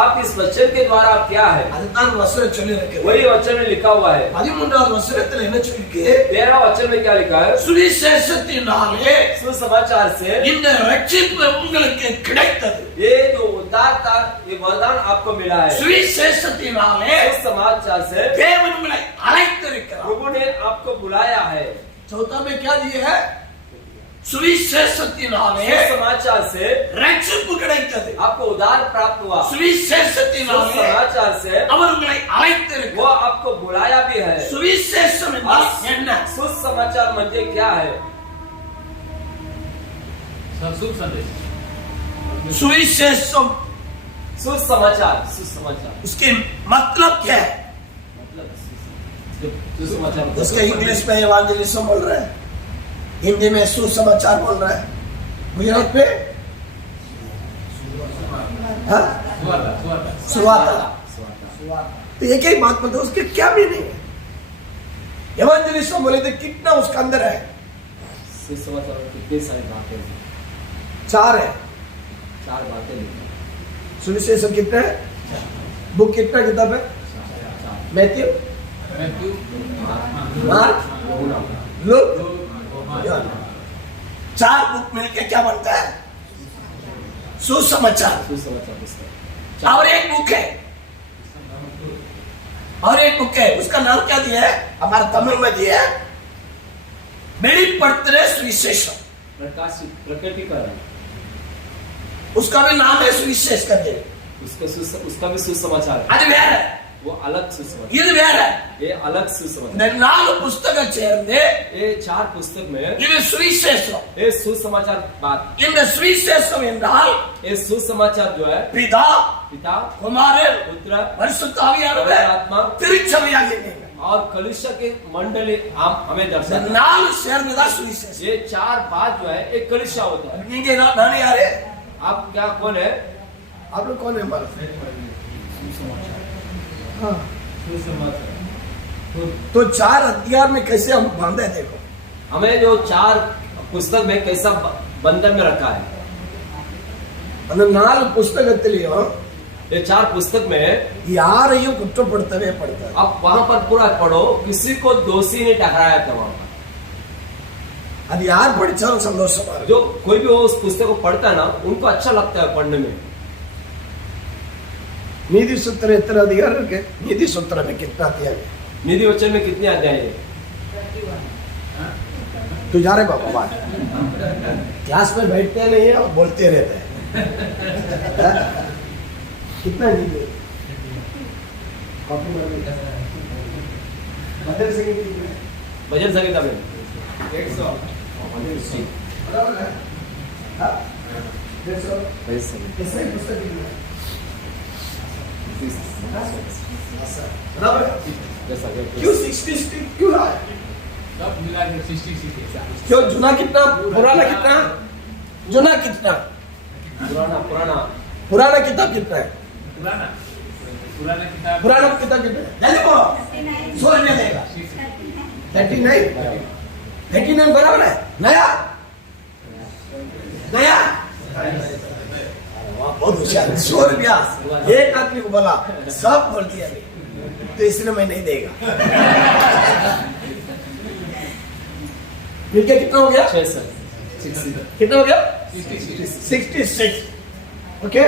आप इस वचन के द्वारा आप क्या है, அதுதான் வசனம் சொல்லி இருக்கு. वही वचन में लिखा हुआ है। 13வது வசனத்துல என்ன சொல்லிருக்கு? 13 वचन में क्या लिखा है? சுவிசேஷத்தினாலே सुसमाचार से இந்த ரட்சிப்பு உங்களுக்கு கிடைத்தது. ये जो उद्धार था, ये वरदान आपको मिला है। சுவிசேஷத்தினாலே सुसमाचार से தேவன் உங்களை அழைத்திருக்கிறார். प्रभु ने आपको बुलाया है। चौथा में क्या दिया है? சுவிசேஷத்தினாலே सुसमाचार से ரட்சிப்பு கிடைத்தது. आपको उद्धार प्राप्त हुआ। சுவிசேஷத்தினாலே सुसमाचार से அவர் उங்களை वो அழைத்திருக்கிறார். आपको बुलाया भी है। சுவிசேஷம் என்றால் என்ன? सुसमाचार म्हणजे क्या है? शुभ संदेश। सुविशेषम, सुसमाचार, सुसमाचार उसके मतलब क्या है? सुसमाचार उसके इंग्लिश में इवांजेलिज्म बोल रहे हैं, हिंदी में सुसमाचार बोल रहे हैं, गुजरात में हाँ? सुवार्ता। तो एक ही बात बताओ, उसके क्या मीनिंग है? इवांजेलिज्म बोले तो कितना उसका अंदर है? सुसमाचार में कितनी सारी बातें हैं? 4 है। 4 बातें लिखी। सुविशेषम कितना है? बुक कितना किताब है? मैथ्यू, मार्क, लूक, यॉहन। 4 बुक मिलके क्या बनता है? सुसमाचार। सुसमाचार पुस्तक। और एक बुक है, और एक बुक है, उसका नाम क्या दिया है? हमारे तमिल में दिया है வெளிப்படுத்துகிற சுவிசேஷம்। प्रकटीकरण, उसका भी नाम है सुविशेष कर दे। उसका भी सुसमाचार है। அது வேற, वो अलग सुसमाचार, இது வேற। ये अलग सुसमाचार। இந்த 4 புத்தகம் சேர்ந்து ये 4 पुस्तक में இது சுவிசேஷம்। ये सुसमाचार बात, இந்த சுவிசேஷம் என்றால் ये सुसमाचार जो है பிதா, पिता, குமாரன், पुत्र, பரிசுத்த ஆவியானவர், पवित्र आत्मा திருச்சபையாகிய நீங்கள், और कलीसिया के मंडली हम हमें இந்த दर्शाते हैं। 4 சேர்ந்துதான் சுவிசேஷம்। ये 4 बात जो है एक कलीसिया होता है। நீங்க நான் யாரு? आप क्या कौन है? आप लोग कौन है हमारे? हाँ। तो 4 अध्याय में कैसे हम बांधे, देखो हमें जो 4 पुस्तक में कैसा बंधन में रखा है। அந்த 4 புத்தகத்திலையும் ये 4 पुस्तक में யாரையும் குற்றப்படுத்தவே படுத்தாது। आप वहां पर पूरा पढ़ो, किसी को दोषी नहीं ठहराया था वहां पर। அது யார் படிச்சாலும் சந்தோஷமா இருக்கும்। जो कोई भी वो उस पुस्तक को पढ़ता है ना, उनको अच्छा लगता है पढ़ने में। नीति सूत्र इतना अधिकार है? नीति सूत्र में कितना अध्याय है? निधि वचन में कितने अध्याय है? तू जा रहे बाबा बात, क्लास में बैठते नहीं है और बोलते रहते हैं। कितना नीति है? कॉपी में भजन संगीता में 100 बराबर है? हाँ? 150 भजन संगीता। कैसे पुस्तक लिखी है? बराबर है? क्यों 60 क्यों है? सब मिला के 60 क्यों जुना कितना, पुराना कितना? जुना कितना? पुराना पुराना पुराना किताब कितना है? पुराना पुराना किताब पुराना किताब कितना है? जल्दी बोलो, 39 सोच में देगा। 39 बराबर है? नया नया बहुत होशियार। 100 रुपया एक आदमी को बोला, सब बोल दिया नहीं, तो इसलिए मैं नहीं देगा। मिलके कितना हो गया? 6 सर कितना हो गया? 66 66। ओके,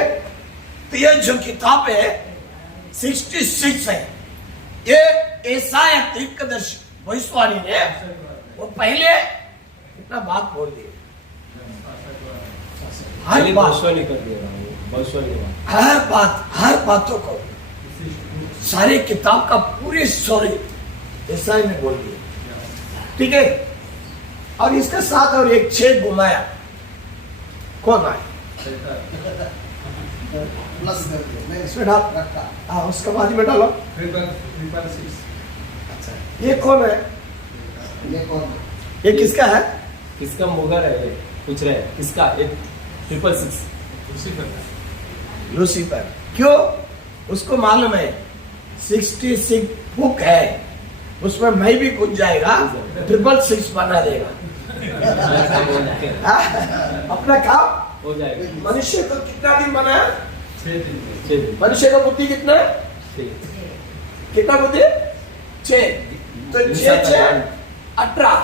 तो ये जो किताब है 66 है। ये एसाया तीर्कदर्शी भविष्यवाणी ने वो पहले इतना बात बोल दी, हर बात, भविष्यवाणी कर दिया, भविष्यवाणी के बाद हर बातों को, सारे किताब का पूरी स्टोरी एसाया ने बोल दिया। ठीक है, और इसके साथ और एक छेद घुमाया। कौन आए? प्लस कर दिया नहीं इसमें डाल रखा हाँ उसका बाजू में डालो। 6 अच्छा ये कौन है? ये कौन ये किसका है? किसका मुगर है ये पूछ रहे हैं, किसका? एक 666 उसी पर लूसीफर। क्यों? उसको मालूम है 66 बुक है, उसमें मैं भी कुछ जाएगा 666 बना देगा। हाँ? अपना काम हो जाएगा। मनुष्य को कितना दिन बना है? 6 दिन 6 दिन मनुष्य का बुद्धि कितना है? 6 कितना बुद्धि? 6। तो 6 6 18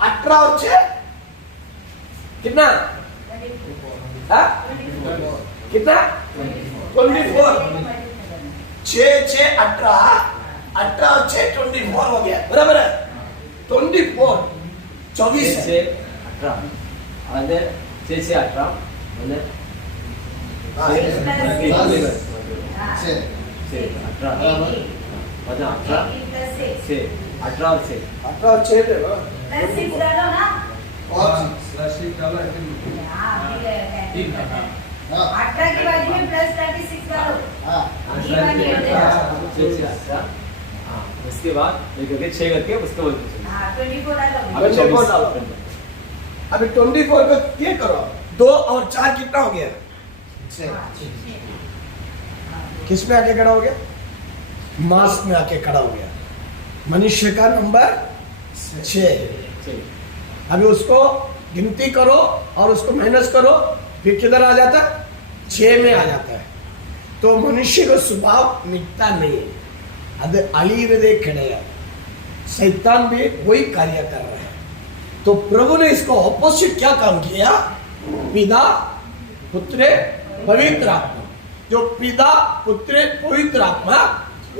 18 और 6 कितना? हाँ? कितना? 24। 6 6 18 18 और 6 24 हो गया, बराबर है? 24 24 है। 6 18 અને 6 6 18 અને हाँ, 6 छः 18 અને 18 6 18 और 6 18 और 6 दे बराबर। प्लस 6 डालो ना। और राशि डाला है हाँ, ठीक है हाँ। हाँ 18 के बाजू में प्लस 36 डालो। हाँ ये वाली है देखो। 6 6 18 हाँ उसके बाद एक करके 6 करके उसके बाद हाँ 24 डालो। अबे 24 डालो। अभी 24 को ये करो, 2 और 4 कितना हो गया? छः किस में आके खड़ा हो गया? मास में आके खड़ा हो गया। मनुष्य का नंबर 6। अभी उसको गिनती करो और उसको माइनस करो, फिर किधर आ जाता? 6 में आ जाता है। तो मनुष्य का स्वभाव मिटता नहीं है, ಅದು ಅಳಿಯದೇ ಕೆಡೆಯ शैतान भी वही कार्य कर रहा है। तो प्रभु ने इसको ऑपोजिट क्या काम किया? पिता पुत्र पवित्र आत्मा। जो पिता पुत्र पवित्र आत्मा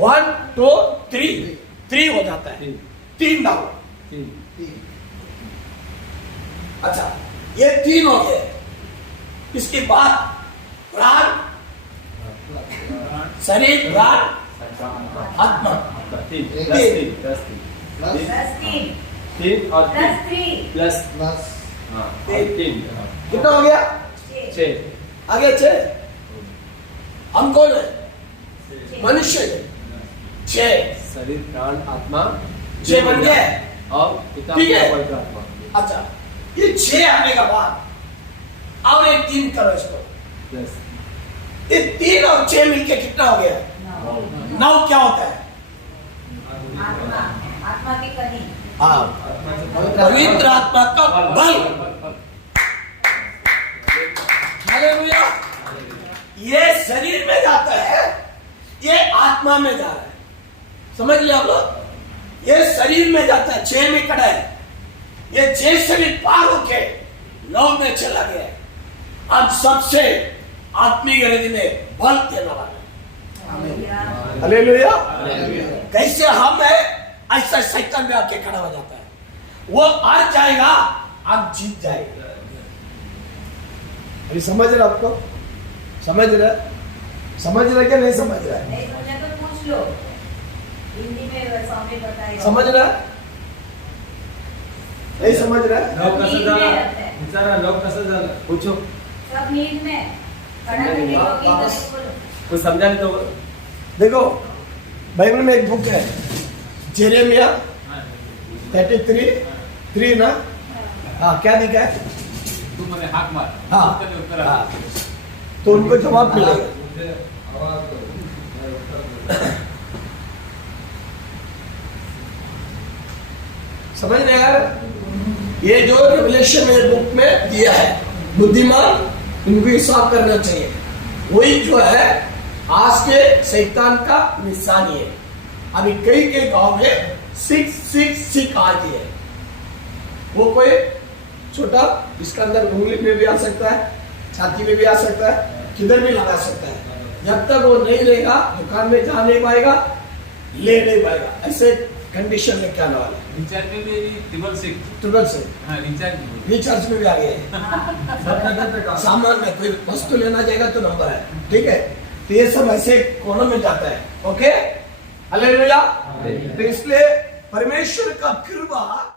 1 2 3 हो जाता है। 3 डालो। अच्छा ये 3 हो गए। इसके बाद प्राण शरीर प्राण आत्मा प्लस प्लस 3 3 और प्लस 3 प्लस प्लस हाँ 3 कितना हो गया? 6 आगे 6। हम कौन है? मनुष्य 6 शरीर प्राण आत्मा 6 बन गए। और पिता ठीक है। पवित्र आत्मा। अच्छा ये 6 आने का बाद और एक 3 करो इसको। प्लस ये 3 और 6 मिलके कितना हो गया? 9 क्या होता है? आत्मा आत्मा की कली। हाँ पवित्र आत्मा का बल। हालेलुया। ये शरीर में जाता है, ये आत्मा में जा रहा है। समझ लिया आप लोग? ये शरीर में जाता है, 6 में खड़ा है। ये 6 से भी पार होके 9 में चला गया है। अब सबसे आत्मिक गति में बल देने वाला है। हालेलुया। कैसे हम है ऐसा शैतान में आके खड़ा हो जाता है। वो आ जाएगा, आप जीत जाएगा। अभी समझ रहे आपको? समझ रहे क्या नहीं समझ रहे? नहीं समझे तो पूछ लो, हिंदी में स्वामी बताइए। समझ रहे नहीं समझ रहे? लोक कसं नींद में झालं रहते हैं। विचारा लोक कसं झालं पूछो सब नींद में खड़ा करके योगी वापस। बोलो। कुछ समझा नहीं तो देखो बाइबल में एक बुक है जेरेमिया 33:3 ना। हाँ क्या लिखा है? तू मैंने हाक मार हाँ, उत्तर उत्तर हाँ। तो उनको जवाब मिलेगा। मुझे आवाज दो मैं उत्तर दूंगा। समझ रहे यार? ये जो रेवलेशन में बुक में दिया है, बुद्धिमान इनको हिसाब करना चाहिए। वही जो है आज के शैतान का निशानी है। अभी कई गांव में 666 आ गई है। वो कोई छोटा इसके अंदर उंगली में भी आ सकता है, छाती में भी आ सकता है, किधर भी लगा सकता है। जब तक वो नहीं रहेगा दुकान में जा नहीं पाएगा, ले नहीं पाएगा। ऐसे कंडीशन में क्या आने वाला है? रिचार्ज में भी 666 ट्रिपल से हाँ रिचार्ज में रिचार्ज में भी आ गया है। सब जगह पे काम सामान में कोई वस्तु लेना जाएगा तो नंबर है, ठीक है। तो ये सब ऐसे कोनों में जाता है। Okay hallelujah. तो इसलिए परमेश्वर का कृपा